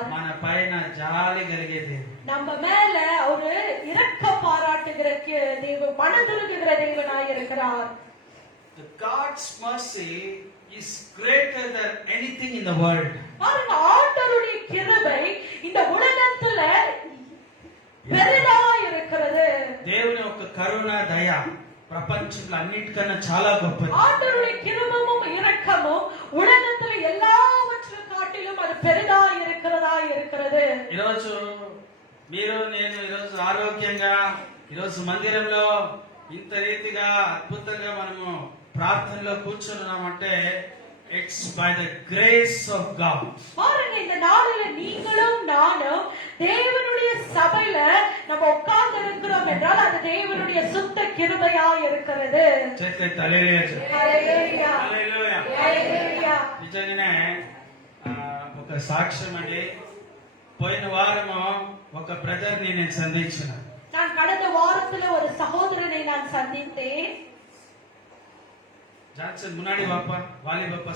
இருக்கிறார். మన పైన జాలి కలిగే దేవుడు. நம்ம மேல ஒரு இரக்கம் பாராட்டுகிற தேவன், மனதுருகுகிற தேவனாய் இருக்கிறார். God's mercy is greater than anything in the world. பாருங்க, ஆண்டவருடைய கிருபை இந்த உலகத்துல பெரிதாய் இருக்கிறது. దేవుని యొక్క కరుణ దయ ప్రపంచంలో అన్నిటికన్నా చాలా గొప్పది. ஆண்டவருடைய கிருபையும் இரக்கமும் உலகத்துல எல்லாவற்றை காட்டிலும் அது பெரிதாய் இருக்கிறது. ఈరోజు మీరు నేను ఈరోజు ఆరోగ్యంగా ఈరోజు మందిరంలో ఇంత రీతిగా అద్భుతంగా మనము ప్రార్థనలో కూర్చున్నామంటే it's by the grace of God. பாருங்க, இந்த நாளில நீங்களும் நானும் தேவனுடைய சபையில நம்ம உட்கார்ந்து இருக்கிறோம் என்றால் அது தேவனுடைய சுத்த கிருபையா இருக்கிறது. నిజంగానే ఒక సాక్ష్యం అండి. పోయిన వారము ఒక బ్రదర్ ని నేను సంధించిన. நான் கடந்த வாரத்துல ஒரு சகோதரனை நான் சந்தித்தேன். జాన్సన్ మునాడి బాపా వాలి బాపా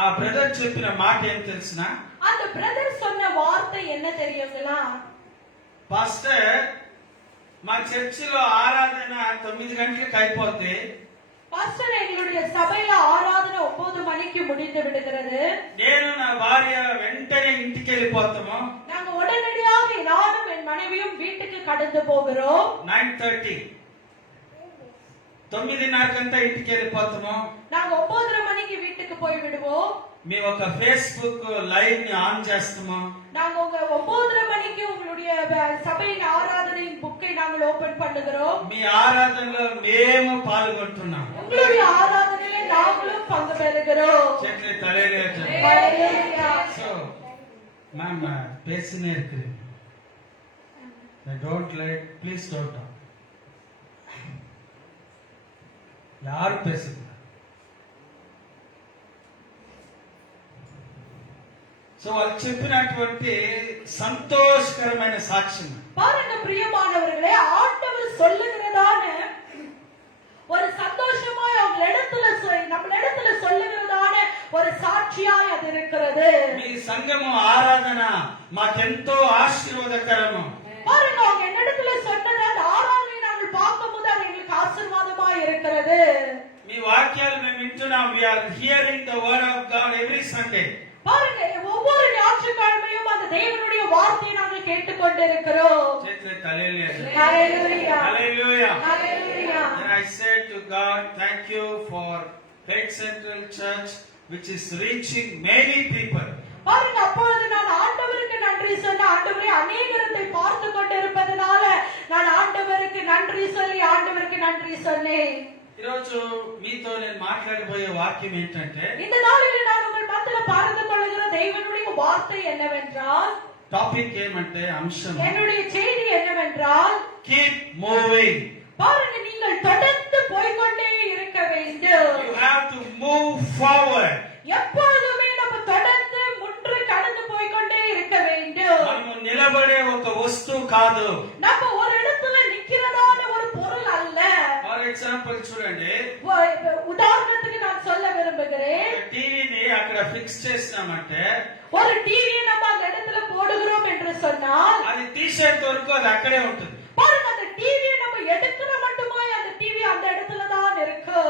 ఆ బ్రదర్ చెప్పిన మాట ఏం తెలిసిన? அந்த பிரதர் சொன்ன வார்த்தை என்ன தெரியுங்களா? పాస్టర్, మా చర్చిలో ఆరాధన 9 గంటలకు అయిపోద్ది. பாஸ்டர், எங்களுடைய சபையில ஆராதனை 9 மணிக்கு முடிந்து விடுகிறது. నేను నా భార్య వెంటనే ఇంటికి వెళ్ళిపోతాము. நாங்க உடனடியாக நானும் என் மனைவியும் வீட்டுக்கு கடந்து போகிறோம். 9:30 9:30 ఇంటికి వెళ్ళిపోతాము. நாங்க 9:30 மணிக்கு வீட்டுக்கு போய் விடுவோம். మేము ఒక ఫేస్బుక్ లైవ్ ని ఆన్ చేస్తాము. நாங்க உங்க 9:30 மணிக்கு உங்களுடைய சபையின் ஆராதனையின் புக்கை நாங்கள் ஓபன் பண்ணுகிறோம். మీ ఆరాధనలో మేము పాల్గొంటున్నాం. உங்களுடைய ஆராதனையில நாங்களும் பங்கு பெறுகிறோம். చెట్ల తలైలేట. ஹalleluya. సో மேம் பேசினே இருக்கு. Don't light, please don't talk. யார் பேசுங்க? సో వాళ్ళు చెప్పినటువంటి సంతోషకరమైన సాక్ష్యం. பாருங்க பிரியமானவர்களே, ஆண்டவர் சொல்லுகிறதான ஒரு சந்தோஷமாய் அவங்க நம்மளிடத்துல சொல்லுகிறதான ஒரு சாட்சியாய் அது இருக்கிறது. మీ సంఘము ఆరాధన మాకెంతో ఆశీర్వాదకరము. பாருங்க, அவங்க என்னிடத்துல சொன்னது அந்த ஆராதனை நாங்கள் பார்க்கும்போது அது எங்களுக்கு ஆசீர்வாதமாய் இருக்கிறது. మీ వాక్యాలు మేము వింటున్నాం. we are hearing the word of God every Sunday. பாருங்க, ஒவ்வொரு ஞாயிற்றுக்கிழமையும் அந்த தேவனுடைய வார்த்தையை நாங்கள் கேட்டுக்கொண்டிருக்கிறோம். Hallelujah. Hallelujah. Hallelujah. Hallelujah. And I said to God, thank you for Faith Central Church which is reaching many people. பாருங்க, அப்பொழுது நான் ஆண்டவருக்கு நன்றி சொன்ன, ஆண்டவரே அநேகரை பார்த்து கொண்டிருப்பதனால நான் ஆண்டவருக்கு நன்றி சொன்னேன். ఈరోజు మీతో నేను మాట్లాడబోయే వాక్యం ఏంటంటే, இந்த நாளில் நான் உங்கள் மத்தியில பகிர்ந்து கொள்ளுகிற தேவனுடைய வார்த்தை என்னவென்றால், టాపిక్ ఏమంటే అంశం, என்னுடைய செய்தி என்னவென்றால், కీప్ మూవింగ్. பாருங்க, நீங்கள் தொடர்ந்து போய்க்கொண்டே இருக்க வேண்டும். You have to move forward. எப்பொழுதுமே நம்ம தொடர்ந்து முன்று கடந்து போய்க்கொண்டே இருக்க வேண்டும். మనము నిలబడే ఒక వస్తువు కాదు. நம்ம ஒரு இடத்துல நிக்கிறதான ஒரு பொருள் அல்ல. ఫర్ ఎగ్జాంపుల్ చూడండి, உதாரணத்துக்கு நான் சொல்ல விரும்புகிறேன். టీవీని అక్కడ ఫిక్స్ చేసినామంటే, ஒரு டிவியை நம்ம அந்த இடத்துல போடுகிறோம் என்று சொன்னால் అది తీసేంత వరకు అది అక్కడే ఉంటుంది. பாருங்க, அந்த டிவியை நம்ம எடுக்கிற மட்டுமாய் அந்த டிவி அந்த இடத்துல தான் இருக்கு.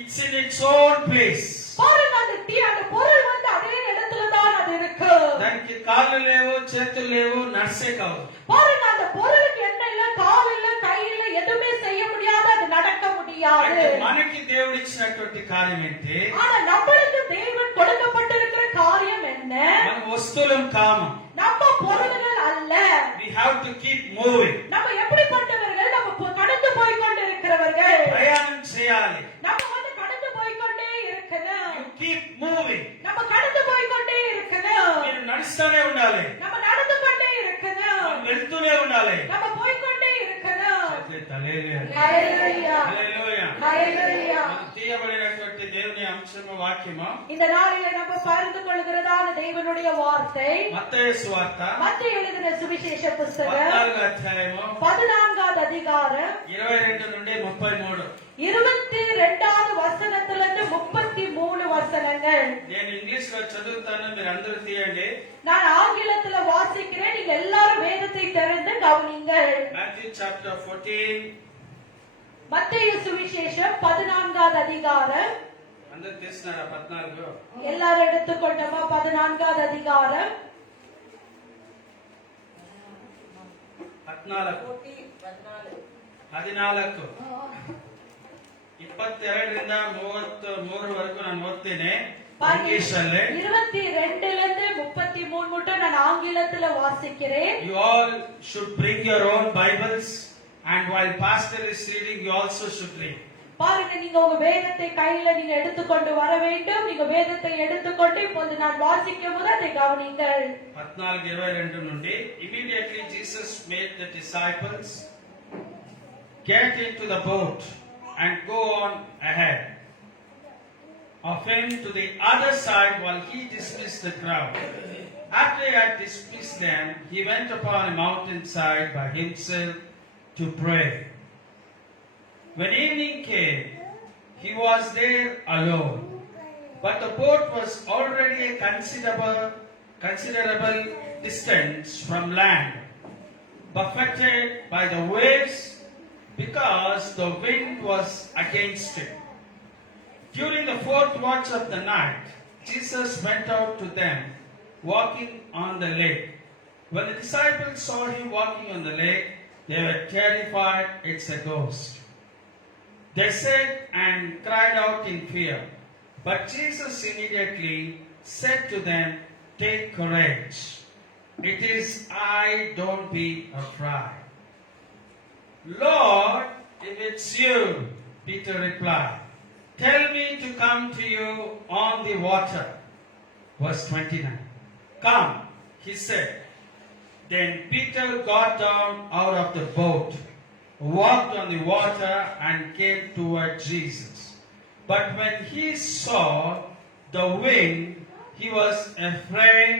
It's in its own place. பாருங்க, அந்த பொருள் வந்து அதே இடத்துல தான் அது இருக்கு. దానికి కాళ్ళు లేవు, చేతులు లేవు, నడిసే కావు. பாருங்க, அந்த பொருளுக்கு என்ன இல்ல, கால் இல்ல, கை இல்ல, எதுவுமே செய்ய முடியாது, அது நடக்க முடியாது. మనకి దేవుడు ఇచ్చినటువంటి కార్యం ఏంటి? ஆனா நம்மளுக்கு தேவன் கொடுக்கப்பட்டிருக்கிற காரியம் என்ன? మన వస్తువులం కాము. நம்ம பொருள்கள் அல்ல. We have to keep moving. நம்ம எப்படிப்பட்டவர்கள்? நம்ம கடந்து போய் கொண்டிருக்கிறவர்கள். ప్రయాణం చేయాలి. நம்ம வந்து கடந்து போய் கொண்டே இருக்கணும். You keep moving. நம்ம கடந்து போய் கொண்டே இருக்கணும். మీరు నడుస్తూనే ఉండాలి. நம்ம நடந்து கொண்டே இருக்கணும். మనం వెళ్తూనే ఉండాలి. நம்ம போய் கொண்டே இருக்கணும். హల్లెలూయా. హల్లెలూయా. హల్లెలూయా. హల్లెలూయా. తీయబడినటువంటి దేవుని అంశము వాక్యము, இந்த நாளிலே நம்ம பகிர்ந்து கொள்கிறதான தேவனுடைய வார்த்தை మత్తయి సువార్త மத்தேயு எழுதின சுவிசேஷ புத்தகம் 14వ అధ్యాయము 14வது அதிகாரம் 22 నుండి 33. 22வது வசனத்திலிருந்து 33 23 வசனங்கள். నేను ఇంగ్లీష్ లో చదువుతాను, మీరు అందరూ తీయండి. நான் ஆங்கிலத்துல வாசிக்கிறேன், நீங்க எல்லாரும் வேதத்தை திறந்து கவனிங்கள். Matthew chapter 14. மத்தேயு சுவிசேஷம் 14வது அதிகாரம். అందరూ తీస్తున్నారా? 14. எல்லாரும் எடுத்துக்கொண்டோமா? 14வது அதிகாரம் 14 22ರಿಂದ 33 ವರೆಗೂ ನಾನು ಓದ್ತೇನೆ ಇಂಗ್ಲಿಷ್ ಅಲ್ಲಿ. 22 லிருந்து 33 மட்டும் நான் ஆங்கிலத்துல வாசிக்கிறேன். You all should bring your own Bibles, and while pastor is reading you also should read. பாருங்க, நீங்க உங்க வேதத்தை கையில நீங்க எடுத்துக்கொண்டு வர வேண்டும். நீங்க வேதத்தை எடுத்துக்கொண்டு இப்போது நான் வாசிக்கும் போது அதை கவனிங்கள். 14:22 నుండి Immediately Jesus made the disciples get into the boat and go on ahead of him to the other side while he dismissed the crowd. After he had dismissed them, he went upon a mountainside by himself to pray. When evening came, he was there alone. But the boat was already a considerable distance from land, buffeted by the waves because the wind was against it. During the 4th watch of the night, Jesus went out to them, walking on the lake. When the disciples saw him walking on the lake, they were terrified. It's a ghost, they said, and cried out in fear. But Jesus immediately said to them, "Take courage. It is I, don't be afraid." "Lord, if it's you," Peter replied, "tell me to come to you on the water." Verse 29. "Come," he said. Then Peter got down out of the boat, walked on the water, and came toward Jesus. But when he saw the wind, he was afraid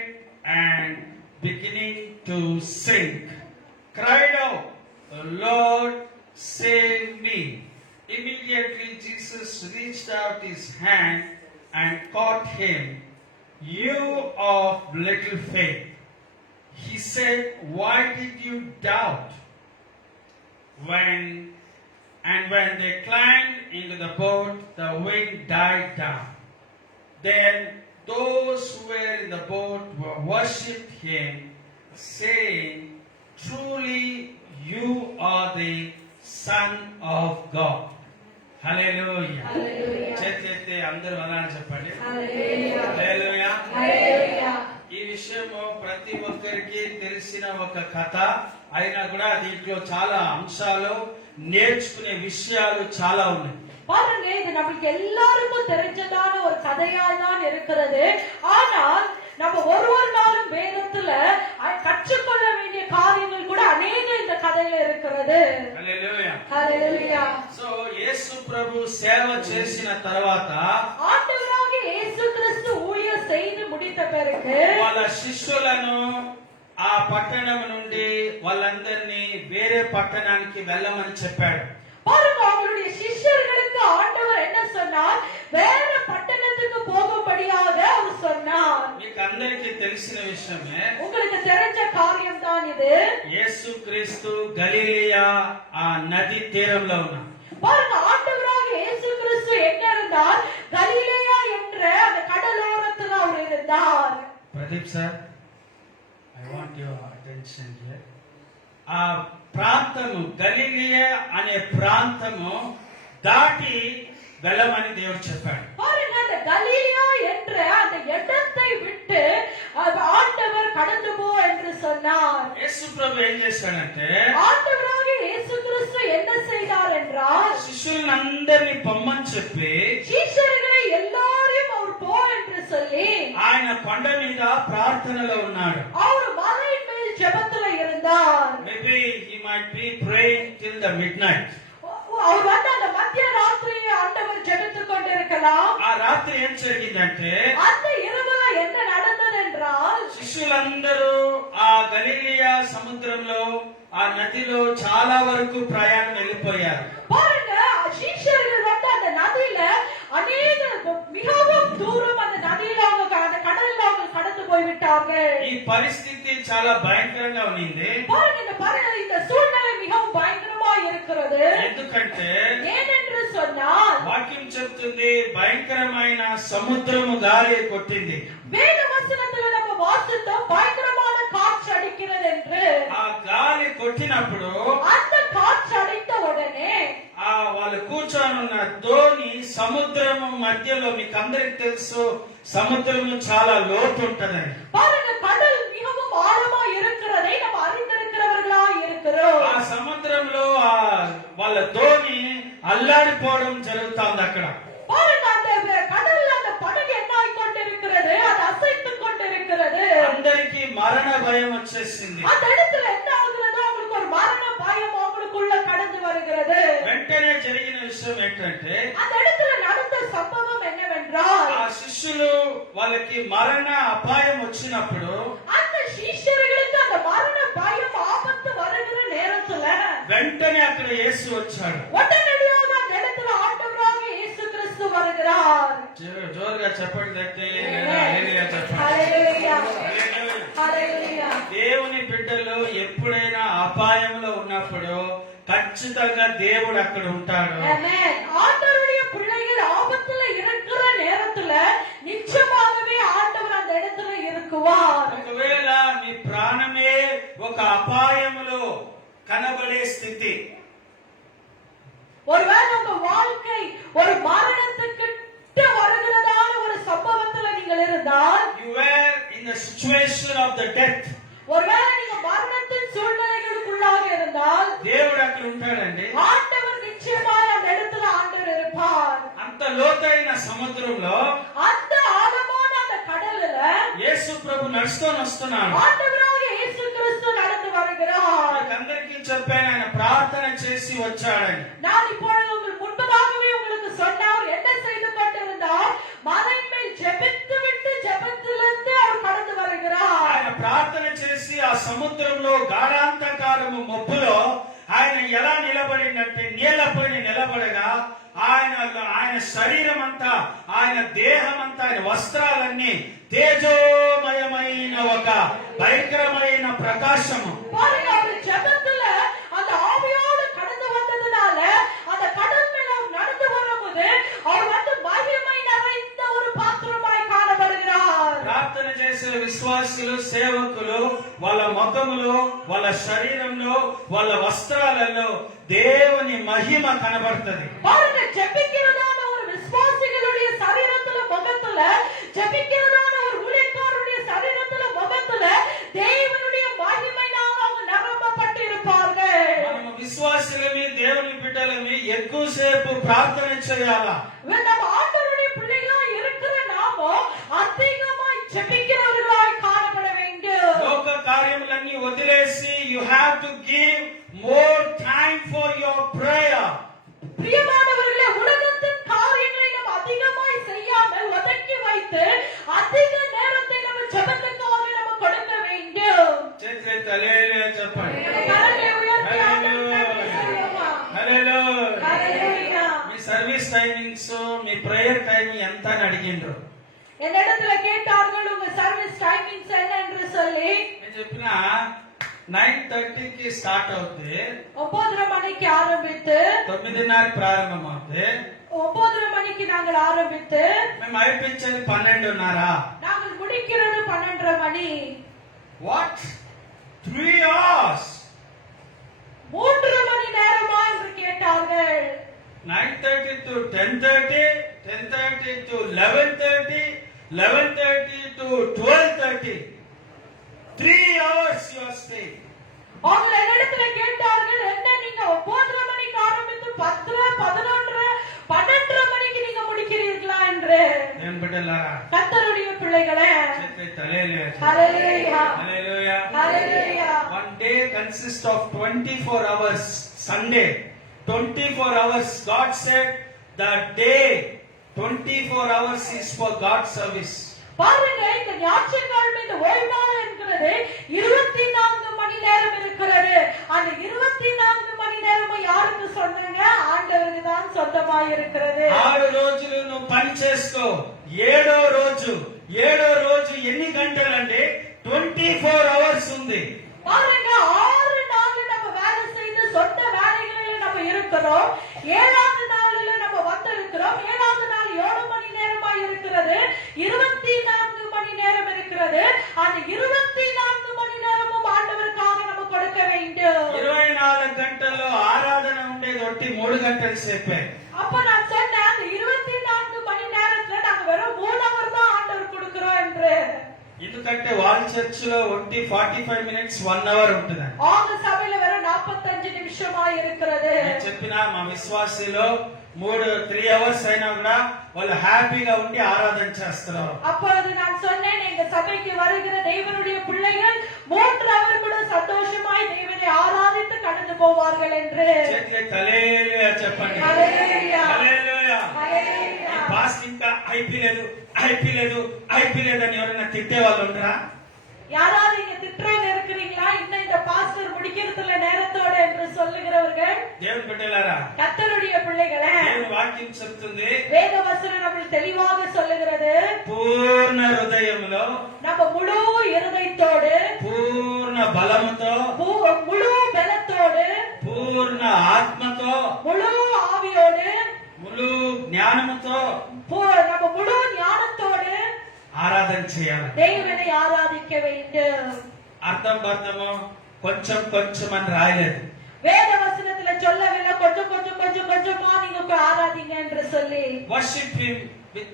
and beginning to sink, cried out, "Lord, save me." Immediately Jesus reached out his hand and caught him. "You of little faith," he said, "why did you doubt?" When they climbed into the boat, the wind died down. Then those who were in the boat worshipped him, saying, "Truly you are the Son of God." Hallelujah. Hallelujah. చేతి అందరూ అలా చెప్పండి. Hallelujah. Hallelujah. Hallelujah. ఈ విషయము ప్రతి ఒక్కరికి తెలిసిన ఒక కథ అయినా కూడా దీంట్లో చాలా అంశాలు, నేర్చుకునే విషయాలు చాలా ఉన్నాయి. பாருங்க, இது நமக்கு எல்லாருக்கும் தெரிஞ்சதான ஒரு கதையா தான் இருக்கிறது. ஆனால் நம்ம ஒரு நாளும் வேதத்துல கற்றுக்கொள்ள வேண்டிய காரியங்கள் கூட அநேக இந்த கதையில இருக்கிறது. హల్లెలూయా. హల్లెలూయా. సో యేసు ప్రభు సేవ చేసిన తర్వాత ஆண்டவராகிய இயேசு கிறிஸ்து ஊழியம் செய்து முடித்த பிறகு వాళ్ళ శిష్యులను ఆ పట్టణం నుండి వాళ్ళందరినీ వేరే పట్టణానికి వెళ్ళమని చెప్పాడు. பாருங்க, அவங்களுடைய சிஷ்யர்களுக்கு ஆண்டவர் என்ன சொன்னார்? வேற பட்டணத்துக்கு போகும்படியாக அவர் சொன்னார். మీకు అందరికీ తెలిసిన విషయమే, உங்களுக்கு தெரிஞ்ச காரியம் தான் இது. యేసు క్రీస్తు గలిలియా ఆ నది తీరంలో ఉన్నాడు. பாருங்க, ஆண்டவராகிய இயேசு கிறிஸ்து எங்க இருந்தார்? கலிலேயா என்ற அந்த கடலோரத்துல அவர் இருந்தார். Pradeep sir, I want your attention here. ఆ ప్రాంతము గలిలియా అనే ప్రాంతము దాటి వెళ్ళమని దేవుడు చెప్పాడు. பாருங்க, அந்த கலிலேயா என்ற அந்த இடத்தை விட்டு ஆண்டவர் கடந்து போ என்று சொன்னார். యేసు ప్రభు ఏం చేశాడంటే, ஆண்டவராகிய இயேசு கிறிஸ்து என்ன செய்தார் என்றால், శిష్యులందరినీ పొమ్మని చెప్పి சீஷர்களை எல்லாரையும் அவர் போ என்று சொல்லி ఆయన కొండ మీద ప్రార్థనలో ఉన్నాడు. அவர் மலையின் மேல் ஜெபத்துல இருந்தார். Maybe he might be praying till the midnight. அவர் வந்து அந்த மத்திய ராத்திரி ஆண்டவர் ஜெபித்துக் கொண்டிருக்கலாம். ఆ రాత్రి ఏం జరిగిందంటే, அந்த இரவுல என்ன நடந்தது என்றால், శిష్యులందరూ ఆ గలిలియా సముద్రంలో ఆ నదిలో చాలా వరకు ప్రయాణం వెళ్ళిపోయారు. பாருங்க, சீஷர்கள் வந்து அந்த நதியில அநேக மிகவும் போய்விட்டார்கள். ఈ పరిస్థితి చాలా భయంకరంగా ఉన్నింది. பாருங்க, இந்த சூழ்நிலை மிகவும் பயங்கரமா இருக்கிறது. ఎందుకంటే ஏனென்று சொன்னால் వాక్యం చెప్తుంది భయంకరమైన సముద్రము గాలి కొట్టింది. வேத వచనத்துல நம்ம வாசித்தோம் பயங்கரமான காற்று அடிக்கிறது என்று. ఆ గాలి కొట్టినప్పుడు அந்த காற்று அடித்த உடனே ఆ వాళ్ళు కూర్చొనున్న ధోని సముద్రము మధ్యలో, మీకు అందరికి తెలుసు సముద్రము చాలా లోతు ఉంటదని. பாருங்க, கடல் மிகவும் ஆழமா இருக்கிறதை நம்ம அறிந்திருக்கிறவர்களா இருக்கிறோம். ఆ సముద్రంలో ఆ వాళ్ళ ధోని అల్లాడిపోవడం జరుగుతుంది అక్కడ. பாருங்க, அந்த கடல்ல அந்த படகு என்ன ஆயிக்கொண்டிருக்கிறது, அது அசைத்துக் கொண்டிருக்கிறது. అందరికి మరణ భయం వచ్చేసింది. அந்த இடத்துல என்ன ஆகுறது, அவங்களுக்கு ஒரு மரண பயம் அவங்களுக்குள்ள கடந்து வருகிறது. వెంటనే జరిగిన విషయం ఏంటంటే அந்த இடத்துல நடந்த சம்பவம் என்னவென்றால், ఆ శిష్యులు వాళ్ళకి మరణ అపాయం వచ్చినప్పుడు அந்த சீஷர்களுக்கு அந்த மரண பயம் ஆபத்து வருகிற நேரத்துல వెంటనే అక్కడ యేసు వచ్చాడు. உடனடியாக அந்த இடத்துல ஆண்டவராக இயேசு கிறிஸ்து வருகிறார். జోరుగా చెప్పండి తట్టి, హల్లెలూయా చెప్పండి. హల్లెలూయా, హల్లెలూయా. హల్లెలూయా. దేవుని బిడ్డలు ఎప్పుడైనా అపాయంలో ఉన్నప్పుడు ఖచ్చితంగా దేవుడు అక్కడ ఉంటాడు. ஆமென். ஆண்டவருடைய பிள்ளைகள் ஆபத்துல இருக்கிற நேரத்துல நிச்சயமாகவே ஆண்டவர் அந்த இடத்துல இருக்குவார். ఒకవేళ మీ ప్రాణమే ఒక అపాయములో కనబడే స్థితి, ஒருவேளை உங்க வாழ்க்கை ஒரு மரணத்துக்கிட்ட வருகிறதான ஒரு சம்பவத்துல நீங்கள் இருந்தால், you were in the situation of the death, ஒருவேளை நீங்க மரணத்தின் சூழ்நிலைகளுக்குள்ளாக இருந்தால் దేవుడు అక్కడ ఉంటాడండి. ஆண்டவர் நிச்சயமாய் அந்த இடத்துல ஆண்டவர் இருப்பார். అంత లోతైన సముద్రంలో அந்த ஆழமான அந்த கடல்ல యేసు ప్రభు నడుచుకొని వస్తున్నాడు. ஆண்டவராக இயேசு கிறிஸ்து நடந்து வருகிறார். అందరికీ చెప్పాను, ఆయన ప్రార్థన చేసి వచ్చాడని. நான் இப்பொழுது உங்களுக்கு முன்பதாகவே உங்களுக்கு சொன்னேன், அவர் என்ன செய்து கொண்டிருந்தார், மலையின் மேல் ஜெபித்து விட்டு ஜெபத்திலிருந்து அவர் கடந்து வருகிறார். ఆయన ప్రార్థన చేసి ఆ సముద్రంలో గాఢాంధకారము మబ్బులో ఆయన ఎలా నిలబడిందంటే నీళ్లపైన నిలబడగా ఆయన శరీరం అంతా, ఆయన దేహం అంతా, ఆయన వస్త్రాలన్నీ తేజోమయమైన ఒక భయంకరమైన ప్రకాశము. பாருங்க, அவர் ஜெபத்துல அந்த ஆவியோடு கடந்து வந்ததுனால அந்த கடல் மேல அவர் நடந்து வரும்போது அவர் வந்து மகிமை நிறைந்த ஒரு பாத்திரமாய் காணப்படுகிறார். ప్రార్థన చేసే విశ్వాసులు, సేవకులు వాళ్ళ ముఖములో, వాళ్ళ శరీరంలో, వాళ్ళ వస్త్రాలలో దేవుని మహిమ కనబడుతుంది. பாருங்க, ஜெபிக்கிறதான ஒரு விசுவாசிகளுடைய சரீரத்துல, முகத்துல, ஜெபிக்கிறதான ஒரு ஊழியக்காரருடைய சரீரத்துல, முகத்துல தேவனுடைய மகிமையினால் அவங்க நிரப்பப்பட்டு இருப்பார்கள். మనము విశ్వాసులమి, దేవుని బిడ్డలమి ఎక్కువసేపు ప్రార్థన చేయాలా? நம்ம ஆண்டவருடைய பிள்ளைகளா இருக்கிற நாமோ அதிகமாய் ஜெபிக்கிறவர்களாய் காணப்பட வேண்டும். లోక కార్యములన్నీ వదిలేసి you have to give more time for your prayer. பிரியமானவர்களே, உலகத்தின் காரியங்களை நம்ம அதிகமாய் செய்யாமல் ஒதுக்கி வைத்து அதிக நேரத்தை நம்ம ஜெபத்துக்காக நம்ம கொடுக்க வேண்டும். చేసే తలేలే చెప్పండి. கரங்களை உயர்த்தி ஆண்டவருக்கு சொல்லுமா. హల్లెలూయా. ஹல்லேலூயா. మీ సర్వీస్ టైమింగ్స్, మీ ప్రేయర్ టైమింగ్ ఎంత అని అడిగిండ్రు. என்னிடத்துல கேட்டார்கள் உங்க சர்வீஸ் டைமிங்ஸ் என்ன என்று சொல்லி. నేను చెప్పిన 9:30కి స్టార్ట్ అవుతుంది, 9:30 மணிக்கு ஆரம்பித்து 9:30 ప్రారంభం అవుతుంది. 9:30 மணிக்கு நாங்கள் ஆரம்பித்து మేము అయిపించేది 12:30. நாங்கள் முடிக்கிறது 12:30 மணி. What 3 hours? 3 மணி நேரமா என்று கேட்டார்கள். 9:30 to 10:30, 10:30 to 11:30, 11:30 to 12:30. 3 hours you are staying. அவங்க என்னிடத்துல கேட்டார்கள், என்ன நீங்க 9:30 மணிக்கு ஆரம்பித்து 10, 11, 12 மணிக்கு நீங்க முடிக்கிறீர்களா என்று. నేను బిడ్డలారా, கர்த்தருடைய பிள்ளைகளே, చేతి తలేలే. ஹல்லேலூயா, హల్లెలూయా. ஹல்லேலூயா. One day consists of 24 hours. Sunday 24 hours. God said the day 24 hours is for God's service. பாருங்க, இந்த ஞாயிற்றுக்கிழமை, இந்த ஓய்வு நாள் என்கிறது 24 மணி நேரம் இருக்கிறது. அந்த 24 மணி நேரமும் யாருக்கு சொந்தங்க? ஆண்டவருக்கு தான் சொந்தமாய் இருக்கிறது. 6 రోజులు నువ్వు పని చేసుకో, ఏడో రోజు ఎన్ని గంటలండి? பாருங்க 6 நாள் நம்ம வேலை செய்து சொந்த வேலைகளில் நம்ம இருக்கிறோம். 7வது நாளில நம்ம வந்திருக்கிறோம். 7வது நாள் 7 மணி நேரமா இருக்கிறது. 24 மணி நேரம் இருக்கிறது. அந்த 24 மணி நேரமும் ஆண்டவருக்காக நம்ம கொடுக்க வேண்டும். 24 గంటల్లో ఆరాధన ఉండేది ఒట్టి 3 గంటల సేపే. அப்ப நான் சொன்னேன் அந்த 24 மணி நேரத்துல நாங்க வெறும் 3 ஹவர் தான் ஆண்டவர் கொடுக்கிறோம் என்று. ఎందుకంటే వాళ్ళ చర్చిలో ఒట్టి 45 మినిట్స్ 1 అవర్ ఉంటుంది. ஆக சபையில வெறும் 45 நிமிஷமா இருக்கிறது. నేను చెప్పిన మా విశ్వాసీలో 3 అవర్స్ అయినా కూడా వాళ్ళు హ్యాపీగా ఉండి ఆరాధన చేస్తారు. அப்பொழுது நான் சொன்னேன் எங்க சபைக்கு வருகிற தேவனுடைய பிள்ளைகள் 3 அவர் கூட சந்தோஷமாய் தேவனை ஆராதித்து கடந்து போவார்கள் என்று. చేతులెత్తి హల్లెలూయా చెప్పండి. హల్లెలూయా. హల్లెలూయా. హల్లెలూయా. పాస్ట్ ఇంకా అయిపోలేదు అని ఎవరైనా తిట్టే వాళ్ళు ఉండరా? யாராவது இங்க திட்டுறவங்க இருக்கிறீங்களா? இன்னும் இந்த பாஸ்டர் முடிக்கிறதுல நேரத்தோட என்று சொல்லுகிறவர்கள் దేవుని బిడ్డలారా, கர்த்தருடைய பிள்ளைகளே, దేవుని వాక్యం చెప్తుంది வேத வசனம் நம்மளுக்கு தெளிவாக சொல்லுகிறது. పూర్ణ హృదయంలో நம்ம முழு இருதயத்தோடு, పూర్ణ బలముతో முழு பலத்தோடு, పూర్ణ ఆత్మతో முழு ஆவியோடு, ములు జ్ఞానముతో நம்ம முழு ஞானத்தோடு ఆరాధన చేయాలి. தேவனை ஆராதிக்க வேண்டும். అర్థం కొంచెం అని రాయలేదు. வேத வசனத்துல சொல்லவில்லை கொஞ்சமா நீங்க ஆராதிங்க என்று சொல்லி. worship him with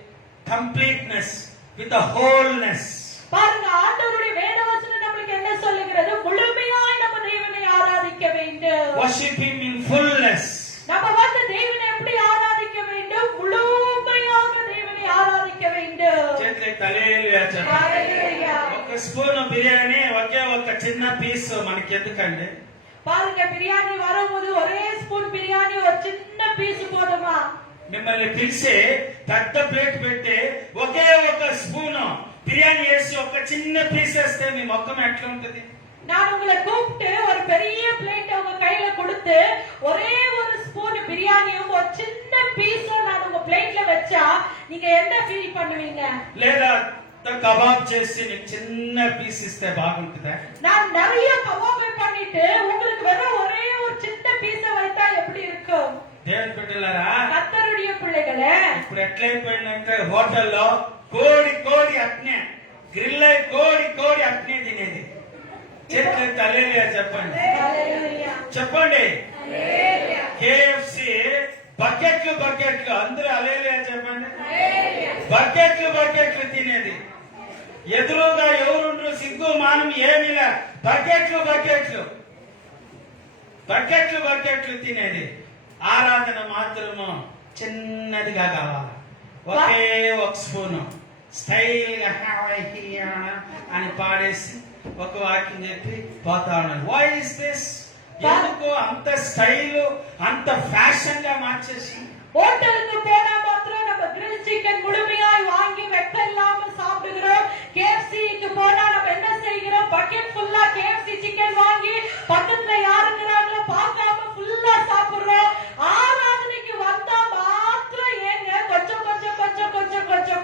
completeness, with the wholeness. பாருங்க ஆண்டவருடைய வேத வசனம் நமக்கு என்ன சொல்லுகிறது? முழுமையாய் நம்ம தேவனை ஆராதிக்க வேண்டும். worship him in fullness. நம்ம வந்து தேவனை எப்படி ஆராதிக்க வேண்டும்? முழுமையாக தேவனை ஆராதிக்க வேண்டும். చేతులెత్తి హల్లెలూయా చెప్పండి. హల్లెలూయా. ఒక స్పూన్ బిర్యానీ ఒకే ఒక చిన్న పీస్ మనకి ఎందుకండి? பாருங்க பிரியாணி வரும்போது ஒரே ஸ்பூன் பிரியாணி ஒரு சின்ன பீஸ் போதுமா? మిమ్మల్ని పిలిచి పెద్ద ప్లేట్ పెట్టి ఒకే ఒక స్పూన్ బిర్యానీ వేసి ఒక చిన్న పీస్ వేస్తే మీ మొక్కం ఎట్లా ఉంటది? நான் உங்களை கூப்பிட்டு ஒரு பெரிய பிளேட் உங்க கையில கொடுத்து ஒரே ஒரு ஸ்பூன் பிரியாணியும் ஒரு சின்ன பீஸும் நான் உங்க பிளேட்ல வச்சா நீங்க என்ன ஃபீல் பண்ணுவீங்க? లేదా కబాబ్ చేసి నీకు చిన్న పీస్ ఇస్తే బాగుంటుందా? நான் நிறைய கபாபை பண்ணிட்டு உங்களுக்கு வெறும் ஒரே ஒரு சின்ன பீஸ வைத்தா எப்படி இருக்கும்? దేవుని బిడ్డలారా, கர்த்தருடைய பிள்ளைகளே, ఇప్పుడు ఎట్లయిపోయిందంటే హోటల్లో కోడి అట్నే గ్రిల్ అయి కోడి అట్నే తినేది. చేతులెత్తి హల్లెలూయా చెప్పండి. హల్లెలూయా. చెప్పండి. హల్లెలూయా. KFC బకెట్లు అందరూ హల్లెలూయా చెప్పండి. హల్లెలూయా. బకెట్లు తినేది. ఎదురుగా ఎవరుండ్రు సిగ్గు మానం ఏమిలా బకెట్లు తినేది. ఆరాధన మాత్రము చిన్నదిగా కావాలి. ఒకే ఒక స్పూను స్టైల్ గా అని పాడేసి ఒక వాక్యం చెప్పి పోతా ఉన్నారు. Why is this? ఎందుకు అంత స్టైల్ అంత ఫ్యాషన్ గా మార్చేసి? ஹோட்டலுக்கு போனா மாத்திரம் நம்ம கிரில் சிக்கன் முழுமையாய் வாங்கி வெட்ட இல்லாம சாப்பிடுகிறோம். KFC-க்கு போனா நம்ம என்ன செய்கிறோம்? பக்கெட் ஃபுல்லா KFC சிக்கன் வாங்கி பக்கத்துல யார் இருக்கிறாங்களோ பார்க்காம ஃபுல்லா சாப்பிடுறோம். ஆராதனைக்கு வந்தா மாத்திரம் ஏங்க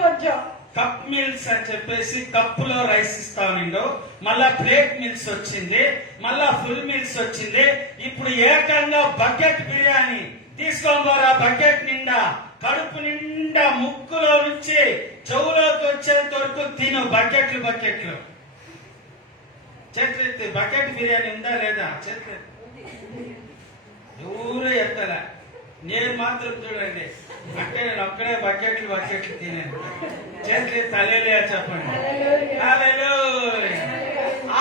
கொஞ்சம் కప్ మీల్స్ అని చెప్పేసి కప్పులో రైస్ ఇస్తా ఉండు. మళ్ళా ప్లేట్ మీల్స్ వచ్చింది, మళ్ళా ఫుల్ మీల్స్ వచ్చింది. ఇప్పుడు ఏకంగా బకెట్ బిర్యానీ తీసుకొని పోరా. బకెట్ నిండా కడుపు నిండా ముక్కులో నుంచి చెవులోకి వచ్చేంత వరకు తిను. బకెట్లు చేతులెత్తి. బకెట్ బిర్యానీ ఉందా లేదా? చేతులెత్తి. ఎవరు ఎత్తలే. నేను మాత్రం చూడండి, అంటే నేను ఒక్కడే బకెట్లు తినేది. చేతులెత్తి హల్లెలూయా చెప్పండి. హల్లెలూయా.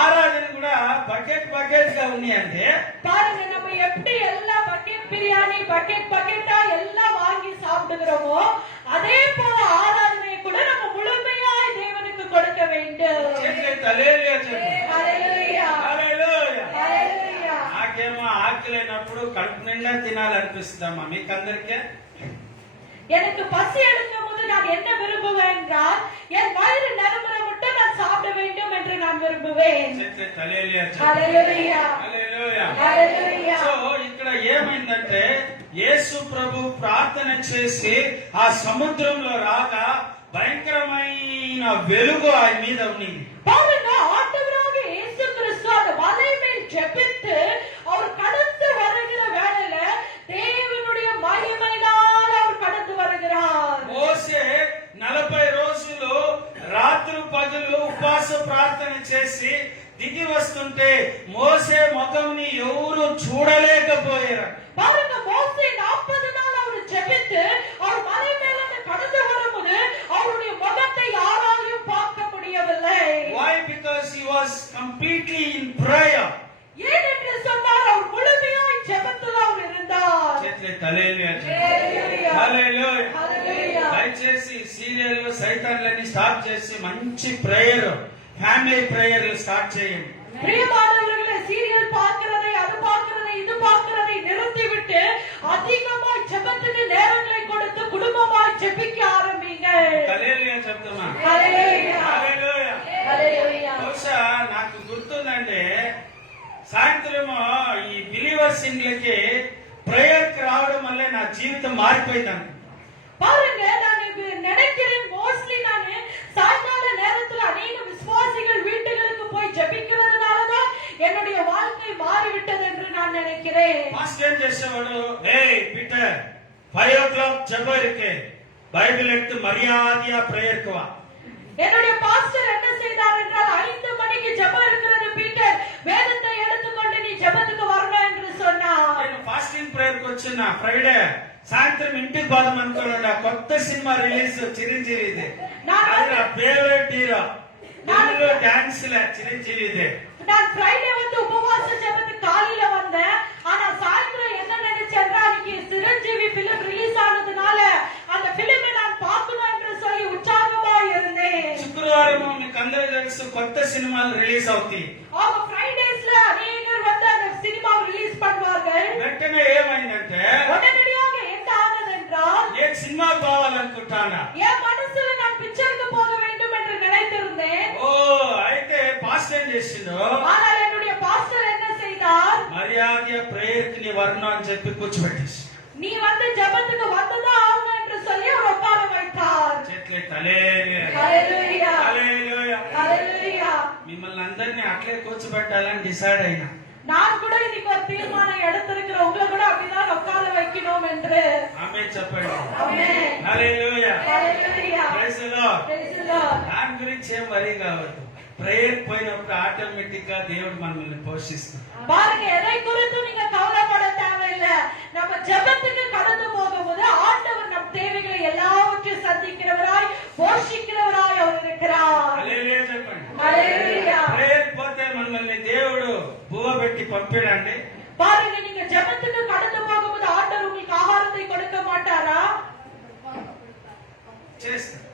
ఆరాధన కూడా బకెట్ గా ఉంది. అంటే பாருங்க நம்ம எப்படி எல்லா பக்கெட் பிரியாணி பக்கெட்டா எல்லாம் வாங்கி சாப்பிடுகிறோமோ அதே போல ஆராதனை கூட நம்ம முழுமையாய் தேவனுக்கு கொடுக்க வேண்டும். చేతులెత్తి హల్లెలూయా చెప్పండి. హల్లెలూయా. హల్లెలూయా. హల్లెలూయా. నాకేమో ఆకలినప్పుడు కడుపు నిండా తినాలనిపిస్తుందమ్మా. మీకు అందరికీ எனக்கு பசி எடுக்கும் போது நான் என்ன விரும்புவேன் என்றால் என் வயிறு நிரம்புற மட்டும் நான் சாப்பிட வேண்டும் என்று நான் விரும்புவேன். చేతులెత్తి హల్లెలూయా చెప్పండి. హల్లెలూయా. హల్లెలూయా. హల్లెలూయా. సో ఇక్కడ ఏమైందంటే యేసు ప్రభు ప్రార్థన చేసి ఆ సముద్రంలో రాగా భయంకరమైన వెలుగు ఆయన మీద ఉంది. பாருங்க ஆண்டவராகிய இயேசு கிறிஸ்து அந்த மலை దిగి వస్తుంటే మోసే ముఖంని ఎవరు చూడలేకపోయారు. பாருங்க, மோசே 40 நாள் அவர் ஜெபித்து அவர் மலை மேல கடந்து வரும்போது அவருடைய முகத்தை யாராலையும் பார்க்க முடியவில்லை. Why? Because he was completely in prayer. ஏன் என்று சொன்னால் அவர் முழுமையாய் ஜெபத்தில் அவர் இருந்தார். చేతులు హల్లెలూయా. హల్లెలూయా. హల్లెలూయా. హల్లెలూయా. దయచేసి సీరియల్ సైతాన్లని స్టాప్ చేసి మంచి ప్రేయర్, ఫ్యామిలీ ప్రేయర్ స్టార్ట్ చేయండి. பிரியமானவர்களே, சீரியல் பார்க்கிறதை, அது பார்க்கிறதை, இது பார்க்கிறதை நிறுத்திவிட்டு அதிகமாய் ஜெபத்துக்கு நேரங்களை கொடுத்து குடும்பமாய் ஜெபிக்க ஆரம்பிங்க. హల్లెలూయా చెప్తామా? హల్లెలూయా. హల్లెలూయా. హల్లెలూయా. బహుశా నాకు గుర్తుందండి, సాయంత్రం ఈ బిలీవర్స్ ఇండ్లకి ప్రేయర్ కి రావడం వల్ల నా జీవితం మారిపోయిందండి. பாருங்க, நான் இப்ப நினைக்கிறேன், மோஸ்ட்லி நான் சாயங்கால நேரத்துல அநேக விசுவாசிகள் வீட்டுகளுக்கு போய் ஜெபிக்கிறதுனாலதான் என்னுடைய வாழ்க்கை மாறிவிட்டது என்று நான் நினைக்கிறேன். மாஸ்டர் ఏం చేసేవాడు, ஏய் பீட்டர் 5 o'clock ஜெபம் இருக்கு, பைபிள் எடுத்து மரியாதையா பிரேயருக்கு வா. என்னுடைய பாஸ்டர் என்ன செய்தார் என்றால் 5 மணிக்கு ஜெபம் இருக்கிறது பீட்டர், வேதத்தை எடுத்துக்கொண்டு நீ ஜெபத்துக்கு வரணும் என்று சொன்னார். నేను ఫాస్టింగ్ ప్రేయర్ కి వచ్చిన ఫ్రైడే సాయంత్రం ఇంటికి పోదాం అనుకున్నాడు. కొత్త సినిమా రిలీజ్ చిరంజీవిది, అది నా ఫేవరెట్ హీరో. నేను డాన్స్ ல చిరంజీవిది. நான் ஃப்ரைடே வந்து உபவாச ஜெபத்துக்கு காலையில வந்தேன். ஆனா சாயந்தரம் என்ன நினைச்சேன்னா, இன்னைக்கு சிரஞ்சீவி பிலிம் ரிலீஸ் ஆனதுனால அந்த பிலிமை நான் பார்க்கணும் என்று சொல்லி உற்சாகமா இருந்தேன். శుక్రవారం మీకు అందరికీ తెలుసు కొత్త సినిమాలు రిలీజ్ అవుతాయి. அவங்க ஃப்ரைடேஸ்ல அநேகர் வந்து அந்த சினிமா ரிலீஸ் பண்ணுவார்கள். వెంటనే ఏమైందంటే, உடனடியாக என்ன ஆனது என்றால், ఏ సినిమా కావాలనుకుంటానా, என் மனசுல நான் பிக்சருக்கு போக வேண்டும் என்று நினைத்திருந்தேன். ఓ అయితే పాస్టర్ ఏం చేసిండు, ஆனால் என்னுடைய பாஸ்டர் என்ன செய்தார், మర్యాద ప్రేయర్ కి నీ వర్ణం అని చెప్పి కూర్చోబెట్టేసి நீ வந்து ஜெபத்துக்கு வந்துதான் ஆகணும் என்று சொல்லி அவர் உட்கார வைத்தார். చేతులే హల్లెలూయా. ஹல்லேலூயா. హల్లెలూయా. ஹல்லேலூயா. మిమ్మల్ని అందరినీ అట్లే కూర్చోబెట్టాలని డిసైడ్ అయినా. நான் கூட இன்னைக்கு ஒரு தீர்மானம் எடுத்திருக்கிறேன், உங்களை கூட அப்படிதான் உட்கார வைக்கணும் என்று. ఆమేన్ చెప్పండి. Amen. Hallelujah. Hallelujah. Praise the Lord. Praise the Lord. దాని గురించి ఏం వరీ కావద్దు. ప్రేయర్ పోయినప్పుడు ఆటోమేటిక్ గా దేవుడు మనల్ని పోషిస్తాడు. பாருங்க, எதை குறித்து நீங்க கவலைப்பட தேவையில்லை. நம்ம ஜெபத்துக்கு கடந்து போகும்போது ஆண்டவர் நம் தேவைகளை எல்லாவற்றையும் சந்திக்கிறவராய், போஷிக்கிறவராய் அவர் இருக்கிறார். హల్లెలూయా చెప్పండి. ஹல்லேலூயா. ప్రేయర్ పోతే మనల్ని దేవుడు బువ్వ పెట్టి పంపిడండి. பாருங்க, நீங்க ஜெபத்துக்கு கடந்து போகும்போது ஆண்டவர் உங்களுக்கு ஆகாரத்தை கொடுக்க மாட்டாரா? చేస్తాడు.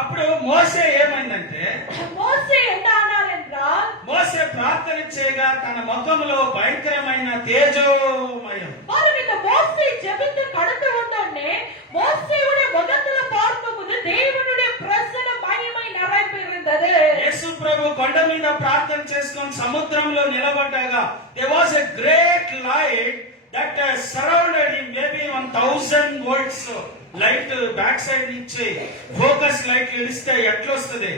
అప్పుడు మోసే ఏమైందంటే, மோசே என்ன ஆனார் என்றால், మోసే ప్రార్థన చేయగా తన ముఖంలో భయంకరమైన తేజోమయం. பாருங்க, இந்த மோசே ஜெபித்து கடந்து வந்தோடனே மோசேயுடைய முகத்துல பார்க்கும்போது தேவனுடைய பிரசன்ன மகிமை நிறைந்து இருந்தது. యేసు ప్రభు కొండ మీద ప్రార్థన చేసుకొని సముద్రంలో నిలబడ్డాగా there was a great light that surrounded him, maybe 1000 volts light back side నుంచి ఫోకస్ లైట్ ఇస్తే ఎట్లా వస్తుంది,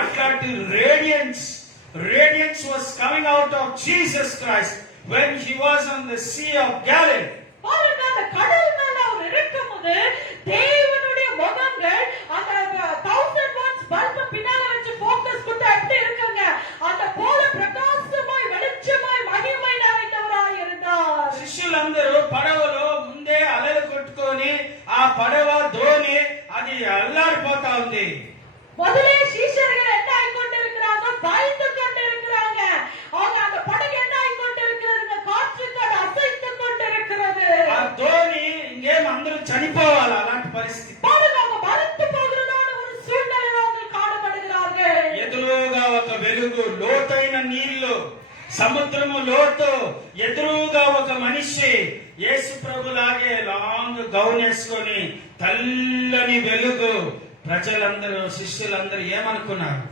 అట్లాంటి radiance was coming out of Jesus Christ when he was on the sea of Galilee. பாருங்க, அந்த கடல் மேல அவர் இருக்கும்போது தேவனுடைய முகங்கள் அந்த 1000 வாட்ஸ் பல்ப பின்னால வச்சு ஃபோக்கஸ் கொடுத்தா எப்படி இருக்குங்க, அந்த போல பிரகாசமாய் வெளிச்சமாய் மகிமை நிறைந்தவராய் இருந்தார். శిష్యులందరూ పడవలో ముందే అలలు కొట్టుకొని ఆ పడవ దోణి అది అల్లారిపోతా ఉంది. முதலே சீஷர்கள் என்ன ஆயிக்கொண்டிருக்கிறாங்க, பயந்து கொண்டிருக்கிறாங்க. அவங்க அந்த படகு என்ன ஆயிக்கொண்டிருக்கிறது, காற்றுக்கு அது அசைத்துக் கொண்டிருக்கிறது. ఆ దోణి ఇంకేం అందరూ చనిపోవాలి అలాంటి పరిస్థితి. பாருங்க, அவங்க மறுத்து போகிறதான ஒரு சூழ்நிலையில் அவங்க காணப்படுகிறார்கள். ఎదురుగా ఒక వెలుగు, లోతైన నీళ్లు, సముద్రము లోతు, ఎదురుగా ఒక మనిషి యేసు ప్రభులాగే లాంగ్ గౌన్ వేసుకొని తెల్లని వెలుగు. ప్రజలందరూ శిష్యులందరూ ఏమనుకున్నారు,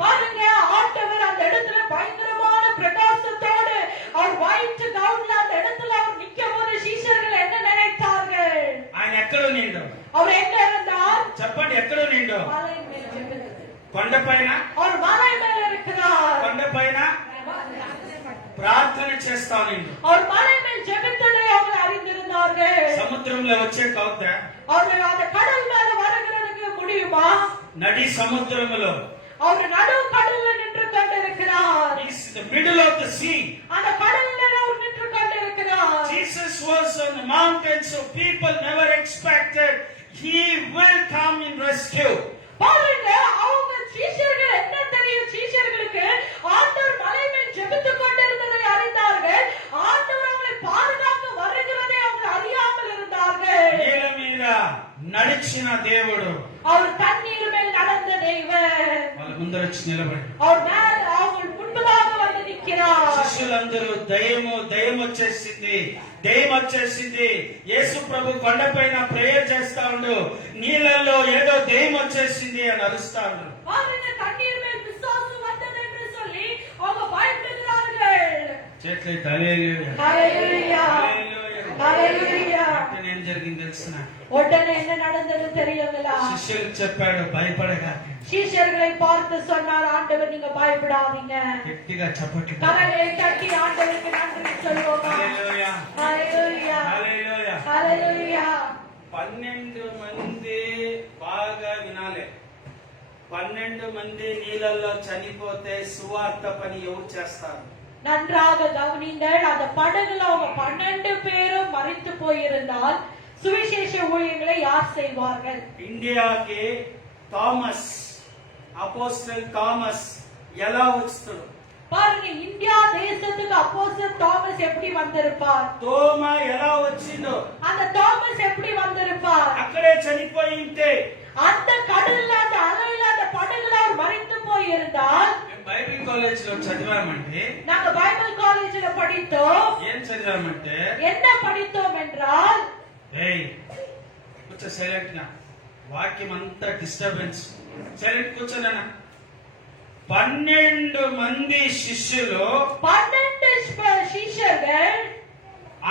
பாருங்க, ஆண்டவர் அந்த இடத்துல பயங்கரமான பிரகாசத்தோடு அவர் ஒயிட் கவுன்ல அந்த இடத்துல அவர் நிக்கும்போது சீஷர்கள் என்ன நினைத்தார்கள், ఆయన ఎక్కడో నిండు, அவர் எங்க இருந்தார், చెప్పండి ఎక్కడో నిండు, மலை மேல் இருக்கிறார். కొండపైన. அவர் மலை மேல் இருக்கிறார். కొండపైన ప్రార్థన చేస్తా నిండు. அவர் மலை மேல் ஜெபித்ததை அவங்க அறிந்திருந்தார்கள். సముద్రంలో వచ్చే కౌత அவர் அந்த கடல் மேல வருகிறதுக்கு முடியுமா? నడి సముద్రములో அவர் நடு கடல்ல நின்று கொண்டிருக்கிறார். in the middle of the sea. அந்த கடல்ல அவர் நின்று கொண்டிருக்கிறார். Jesus was on the mountain, so people never expected he will come in rescue. பாருங்க, அவங்க சீஷர்கள் என்ன தெரியும், சீஷர்களுக்கு ஆண்டவர் மலை மேல் ஜெபித்துக் கொண்டிருந்ததை அறிந்தார்கள். ஆண்டவர் அவங்களை பாதுகாக்க வருகிறதை அவங்க அறியாமல் இருந்தார்கள். నీల మీద నడిచిన దేవుడు அவர் தண்ணீர் மேல் நடந்த தேவன். వాళ్ళ ముందర వచ్చి నిలబడి அவர் மேல் அவங்க முன்பதாக வந்து நிற்கிறார். శిష్యులందరూ దయ్యం వచ్చేసింది యేసు ప్రభు కొండపైన ప్రేయర్ చేస్తా ఉండు, నీళ్ళల్లో ఏదో దయ్యం వచ్చేసింది అని అరుస్తా ఉండు. பாருங்க, தண்ணீர் மேல் பிசாசு வந்தது என்று சொல்லி அவங்க பயப்படுகிறார்கள். చేతులైతే హల్లెలూయా ஹalleluya ஹalleluya. అంటే ఏం జరిగింది తెలుసునా? உடனே என்ன நடந்தது தெரியுங்களா? శిష్యులకు చెప్పాడు, భయపడక. சீஷர்களை பார்த்து சொன்னார், ஆண்டவர் நீங்க பயப்படாதீங்க. గట్టిగా చప్పట్లు. கரங்களை தட்டி ஆண்டவருக்கு நன்றி சொல்வோம். హల్లెలూయా ஹalleluya హల్లెలూయా. ஹalleluya. 12 మంది బాగా వినాలి. 12 మంది నీళ్ళల్లో చనిపోతే సువార్త పని ఎవరు చేస్తారు? நன்றாக கவனிங்கள். அந்த படகுல அவங்க 12 பேரும் மரித்து போயிருந்தால் சுவிசேஷ ஊழியங்களை யார் செய்வார்கள்? ఇండియాకి థామస్, అపోస్టల్ థామస్ ఎలా వచ్చాడు? பாருங்க, இந்தியா தேசத்துக்கு அப்போஸ்தலர் தாமஸ் எப்படி வந்திருப்பார்? తోమా ఎలా వచ్చిందో? அந்த தாமஸ் எப்படி வந்திருப்பார்? అక్కడే చనిపోయి ఉంటే. அந்த கடல்ல, அந்த அலையில, அந்த படகுல அவர் மரித்து போயிருந்தால். బైబిల్ కాలేజ్ లో చదివామంటే, நாங்க பைபிள் காலேஜ்ல படித்தோம். ఏం చదివామంటే, என்ன படித்தோம் என்றால், ఏయ్ కూర్చో సైలెంట్ గా, వాక్యం అంతా డిస్టర్బెన్స్, సైలెంట్ కూర్చోనా. 12 మంది శిష్యులు 12 శిష్యుகள்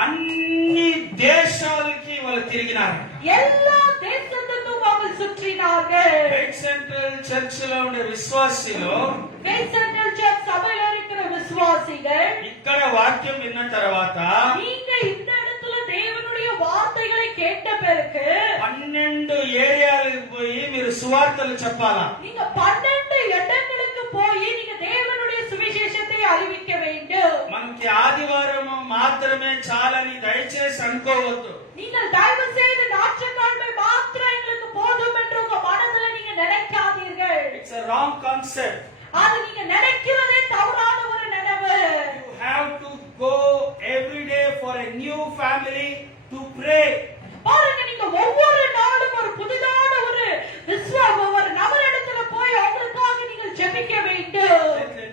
అన్ని దేశాలకి వాళ్ళు తిరిగినారు. எல்லா தேசத்துக்கும் அவர்கள் சுற்றினார்கள். ఫెయిత్ సెంట్రల్ చర్చ్ లో ఉండే విశ్వాసీలు, ஃபெய்த் சென்ட்ரல் சர்ச் சபையில இருக்கிற விசுவாசிகள், ఇక్కడ వాక్యం విన్న తర్వాత நீங்க இந்த இடத்துல தேவனுடைய வார்த்தைகளை கேட்ட பிறகு 12 ఏరియాలకు పోయి మీరు సువార్తలు చెప్పాలా. நீங்க 12 இடங்களுக்கு போய் நீங்க தேவனுடைய சுவிசேஷத்தை அறிவிக்க வேண்டும். మనకి ఆదివారం మాత్రమే చాలని దయచేసి అనుకోవద్దు. நீங்கள் தயவு செய்து ஞாயிற்றுக்கிழமை மாத்திரம் எங்களுக்கு போதும் என்று உங்க மனதுல நீங்க நினைக்காதீர்கள். It's a wrong concept. அது நீங்க நினைக்கிறதே தவறான ஒரு நினைவு. You have to go every day for a new family to pray. பாருங்க, நீங்க ஒவ்வொரு நாளும் ஒரு புதிதான ஒரு ஒரு நபரிடத்துல போய் அவங்களுக்காக நீங்கள் ஜெபிக்க வேண்டும்.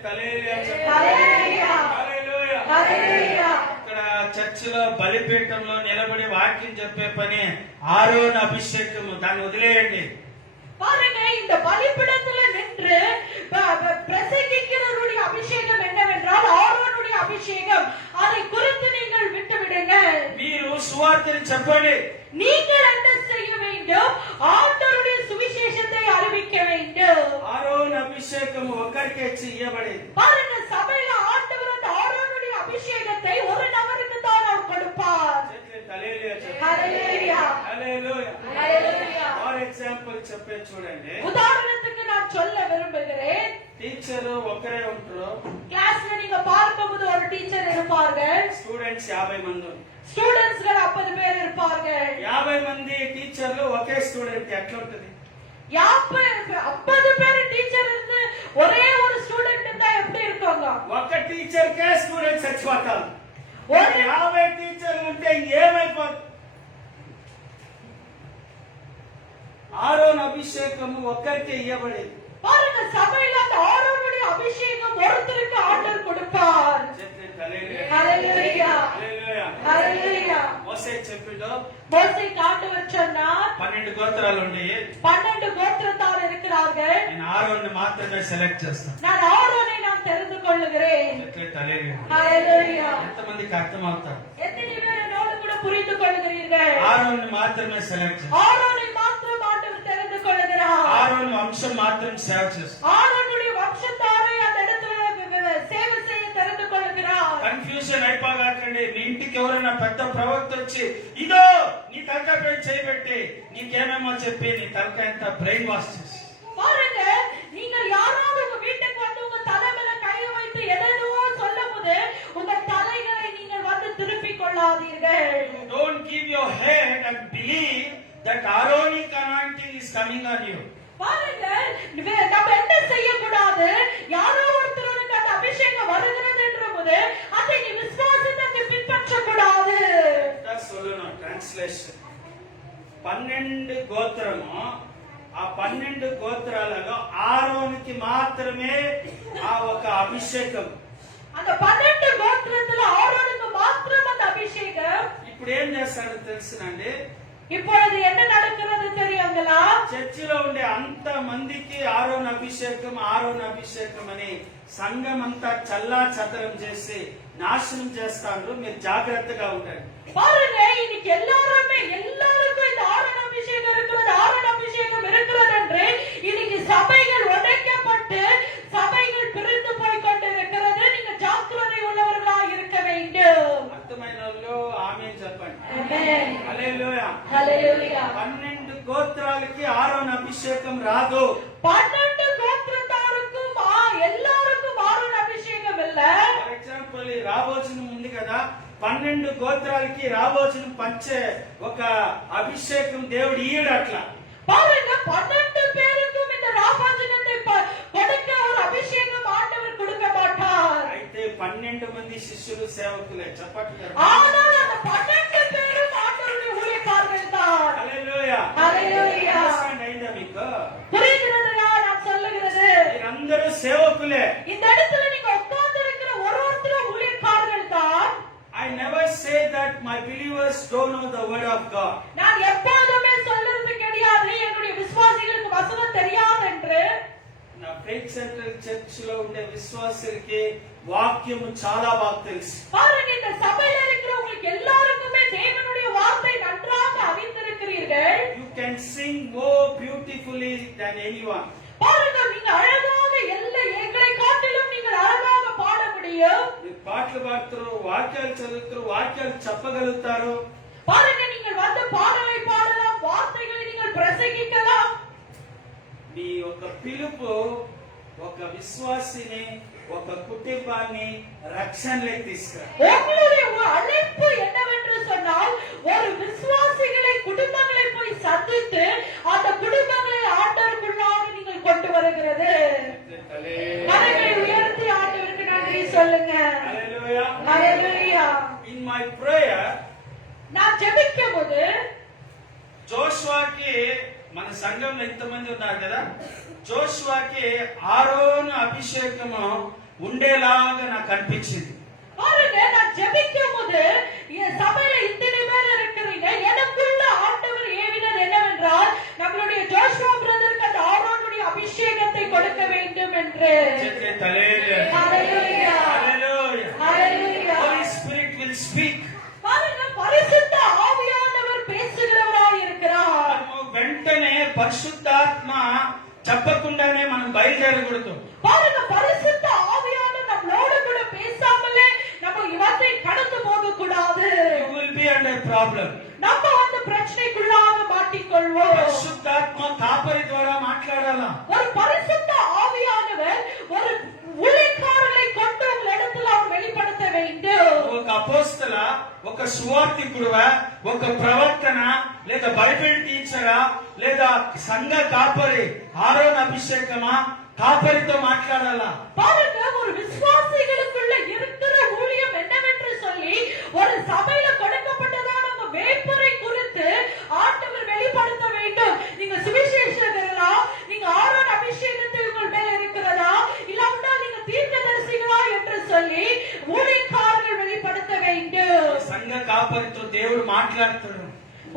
హల్లెలూయా హల్లెలూయా. హల్లెలూయా. ఇక్కడ చర్చిలో బలిపీఠంలో నిలబడి వాక్యం చెప్పే పని ఆరోన్ అభిషేకము, దాన్ని వదిలేయండి. பாருங்க, இந்த பலிபீடத்துல நின்று பிரசங்கிக்கிறவருடைய அபிஷேகம் என்னவென்றால் ஆரோனுடைய அபிஷேகம். அதை குறித்து நீங்கள் விட்டுவிடுங்கள். మీరు సువార్తని చెప్పండి. நீங்கள் என்ன செய்ய வேண்டும்? ஆண்டவருடைய சுவிசேஷத்தை அறிவிக்க வேண்டும். ఆరోన్ అభిషేకము ఒకరికే ఇవ్వబడేది. பாருங்க, சபையில ஆண்டவர் அந்த ஆரோனுடைய அபிஷேகத்தை ஒரு நபருக்கு தான் அவர் கொடுப்பார். ஹalleluya హల్లెలూయా. ஹalleluya. ఫర్ ఎగ్జాంపుల్ చెప్పే చూడండి. உதாரணத்துக்கு நான் சொல்ல விரும்புகிறேன். టీచర్ ఒకరే ఉంటారు. கிளாஸ்ல நீங்க பார்க்கும்போது ஒரு டீச்சர் இருப்பார்கள். స్టూడెంట్స్ 50 మంది. ஸ்டூடண்ட்ஸ்கள் 50 பேர் இருப்பார்கள். 50 మంది టీచర్లు ఒకే స్టూడెంట్ ఎట్లా ఉంటుంది? 50 பேர் டீச்சர் இருந்து ஒரே ஒரு ஸ்டூடண்ட் இருந்தா எப்படி இருக்குங்க? ఒక టీచర్ కే స్టూడెంట్స్ చచ్చిపోతారు. ஒரு 50 టీచర్లు ఉంటే ఏమైపోతుంది? ఆరోన్ అభిషేకము ఒక్కరికే ఇవ్వబడేది. பாருங்க, சபையில அந்த ஆரோனுடைய அபிஷேகம் ஒருத்தருக்கு ஆண்டவர் கொடுப்பார். ஹalleluya ஹalleluya. మోసే చెప్పిండు, மோசேக்கு ஆண்டவர் சொன்னார், 12 గోత్రాలు ఉండి 12 கோத்திரத்தார் இருக்கிறார்கள். నేను ఆరోన్ని మాత్రమే సెలెక్ట్ చేస్తాను. நான் ஆரோனை நான் தெரிந்து கொள்ளுகிறேன். ஹalleluya. ఎంతమందికి అర్థం అవుతారు? எத்தனை பேர் என்னோடு கூட புரிந்து கொள்கிறீர்கள்? ఆరోన్ని మాత్రమే సెలెక్ట్ చేస్తాను. ஆரோனை மாத்திரம் ஆண்டவர் தெரிந்து கொள்கிறார். ఆరోన్ వంశం మాత్రం సేవ చేస్తాను. ஆரோனுடைய வம்சத்தாரை அந்த இடத்துல சேவை செய்ய தெரிந்து கொள்கிறார். కన్ఫ్యూజన్ అయిపోగాకండి. మీ ఇంటికి ఎవరైనా పెద్ద ప్రవక్త వచ్చి ఇదో నీ తలకాయ చేయబెట్టి నీకేమేమో చెప్పి నీ తలకాయ అంతా బ్రెయిన్ వాష్ చేసి, பாருங்க, நீங்கள் யாராவது உங்க வீட்டுக்கு வந்து உங்க தலைமையில கையை வைத்து எதோ விடாதீர்கள். Don't give your head and believe that Aaronic anointing is coming on you. பாருங்கள், நம்ம என்ன செய்யக்கூடாது? யாரோ ஒருத்தருக்கு அந்த அபிஷேகம் வருகிறது என்ற போது அதை நீ விசுவாசத்தை பின்பற்றக்கூடாது. சொல்லணும் டிரான்ஸ்லேஷன் 12 గోత్రము ఆ 12 గోత్రాలలో ఆరోనికి మాత్రమే ఆ ఒక అభిషేకం. அந்த 12 గోత్రத்துல ஆரோனுக்கு மாத்திரம் அந்த అభిషేகம். ఇప్పుడు ఏం చేస్తాడో తెలుసునండి? இப்பொழுது என்ன நடக்கிறது தெரியுங்களா? చర్చిలో ఉండే అంత మందికి ఆరోన్ అభిషేకం అని సంఘం అంతా చల్లా చదరం చేసి నాశనం చేస్తాండ్రు. మీరు జాగ్రత్తగా ఉండండి. பாருங்க, இன்னைக்கு எல்லாருக்கும் இந்த ஆரோன் அபிஷேகம் இருக்கிறது என்று இன்னைக்கு சபைகள் உடைக்கப்பட்டு சபைகள் பிரிந்து போய் கொண்டிருக்கிறது. நீங்க ஜாக்கிரதை உள்ளவர்களா இருக்க வேண்டும். అర్థమైన వాళ్ళు ఆమేన్ చెప్పండి. ఆమేన్. హల్లెలూయా. హల్లెలూయా. 12 గోత్రాలకి ఆరోన్ అభిషేకం రాదు. 12 గోత్రతారుக்கும் எல்லாருக்கும் ஆரோன் அபிஷேகம் இல்ல. ఫర్ ఎగ్జాంపుల్ రాబోజనం ఉంది కదా, 12 గోత్రాలకి రాబోజనం పంచే ఒక అభిషేకం దేవుడు ఈయడు అట్లా. பாருங்க, 12 பேருக்கும் இந்த ராபோஜனத்தை கொடுக்க ஒரு அபிஷேகம் ஆண்டவர் கொடுக்க மாட்டார். అయితే 12 మంది శిష్యులు సేవకులే చెప్పట్లేదు. ஆனால் அந்த 12 பேரும் ஆண்டவருடைய ஊழியக்காரர்கள் தான். హల్లెలూయా. హల్లెలూయా. అండర్స్టాండ్ అయిందా మీకు? புரிகிறதா நான் சொல்லுகிறது? మీరందరూ సేవకులే. இந்த இடத்துல நீங்க உட்கார்ந்து இருக்கிற ஒருத்தரும் ஊழியக்காரர்கள் தான். I never say that my believers don't know the word of God. நான் எப்போதுமே சொல்றது கிடையாது என்னுடைய விசுவாசிகளுக்கு வசனம் தெரியாது என்று. నా ఫెయిత్ సెంటర్ చర్చ్ లో ఉండే విశ్వాసులకి వాక్యము చాలా బాగా తెలుసు. பாருங்க, இந்த சபையில இருக்கிறவங்களுக்கு எல்லாருக்குமே தேவனுடைய வார்த்தை நன்றாக அறிந்திருக்கிறீர்கள். You can sing more beautifully than anyone. பாருங்க, நீங்க அழகாக எங்களை காட்டிலும் நீங்கள் அழகாக பாட முடியும். మీరు పాటలు పాడుతారు, వాక్యాలు చదువుతారు, వాక్యాలు చెప్పగలుగుతారు. பாருங்க, நீங்கள் வந்து பாடலை பாடலாம், வார்த்தைகளை நீங்கள் பிரசங்கிக்கலாம். మీ ఒక పిలుపు ఒక విశ్వాసిని, ఒక కుటుంబాన్ని రక్షణలోకి తీసుకురా. உங்களுடைய அழைப்பு என்னவென்று சொன்னால், ஒரு விசுவாசிகளை குடும்பங்களை போய் சந்தித்து அந்த குடும்பங்களை ஆண்டவருக்குள்ளாக நீங்கள் கொண்டு வருகிறது. கரங்களை உயர்த்தி ஆண்டவருக்கு நன்றி சொல்லுங்க. హల్లెలూయా. ஹல்லேலூயா. In my prayer, நான் ஜெபிக்கும் போது జోషువాకి మన సంఘంలో ఇంతమంది ఉన్నారు కదా, జోషువాకి ఆరోను అభిషేకము ఉండేలాగా నాకు అనిపించింది. பாருங்க, நான் ஜெபிக்கும் போது சபையில இத்தனை பேர் இருக்கிறீங்க, எனக்குள்ள ஆண்டவர் ஏவினது என்னவென்றால் நம்மளுடைய ஜோஷுவா பிரதருக்கு அந்த ஆரோனுடைய அபிஷேகத்தை கொடுக்க வேண்டும் என்று. ஹல்லேலூயா. ஹல்லேலூயா. Holy Spirit will speak. பாருங்க, பரிசுத்த ஆவியானவர் பேசுகிறவராய் இருக்கிறார். మనము వెంటనే పరిశుద్ధాత్మ చెప్పకుండానే మనం బయలుదేరకూడదు. பாருங்க, பரிசுத்த ஆவியானவர் நம்மளோட கூட பேசாமலே நம்ம இவத்தை கடந்து போக கூடாது. You will be under problem. நம்ம வந்து பிரச்சனைக்குள்ளாக மாட்டிக்கொள்வோம். పరిశుద్ధాత్మ కాపరి ద్వారా మాట్లాడాలా. ஒரு பரிசுத்த ஆவியானவர் ஒரு ஊழியக்காரர்களை கொண்டு உங்களிடத்தில் அவர் வெளிப்படுத்த வேண்டும். ఒక అపోస్తల, ఒక సువార్తికుడువా, ఒక ప్రవక్తన, లేదా బైబిల్ టీచరా, లేదా సంఘ కాపరి ఆరోన్ అభిషేకమా, కాపరితో మాట్లాడాలా. பாருங்க, ஒரு விசுவாசிகளுக்குள்ள இருக்கிற ஊழியம் என்னவென்று சொல்லி ஒரு சபையில கொடுக்கப்பட்டதான வேப்பரை குறித்து ஆண்டவர் வெளிப்படுத்த வேண்டும். நீங்க சுவிசேஷகர்களா, நீங்க ஆரோன் அபிஷேகத்தை உங்கள் மேல இருக்கிறதா, இல்லாவிட்டா நீங்க தீர்க்கதரிசிகளா என்று சொல்லி ஊழியக்காரர்கள் வெளிப்படுத்த வேண்டும். సంఘ కాపరితో దేవుడు మాట్లాడుతాడు.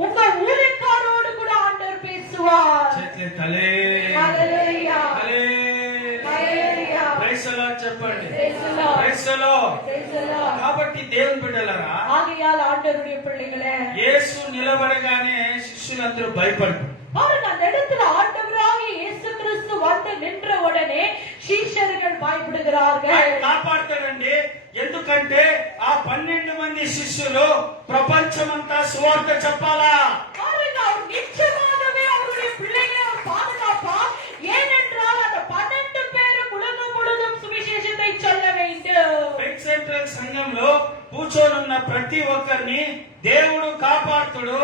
உங்க ஊழியக்காரோடு கூட ஆண்டவர் பேசுவார். Hallelujah. Hallelujah. Praise the Lord చెప్పండి. Praise the Lord. Praise the Lord. Praise the Lord. కాబట్టి దేవుని బిడ్డలారా, ஆகையால் ஆண்டவருடைய பிள்ளைகளே, యేసు నిలబడగానే శిష్యులందరూ భయపడ్డారు. பாருங்க, அந்த இடத்துல ஆண்டவராகிய இயேசு கிறிஸ்து வந்து நின்ற உடனே சீஷர்கள் பயப்படுகிறார்கள். ఆయన కాపాడతాడండి. ఎందుకంటే ఆ 12 మంది శిష్యులు ప్రపంచమంతా సువార్త చెప్పాలా. பாருங்க, அவர் நிச்சயமாகவே அவருடைய பிள்ளைகளை அவர் பாதுகாப்பார். ஏனென்றால் அந்த 12 பேரும் உலகம் முழுதும் சுவிசேஷத்தை சொல்ல வேண்டும். ఫెయిత్ బెతెల్ సంఘంలో కూర్చొనున్న ప్రతి ఒక్కరిని దేవుడు కాపాడుతాడు.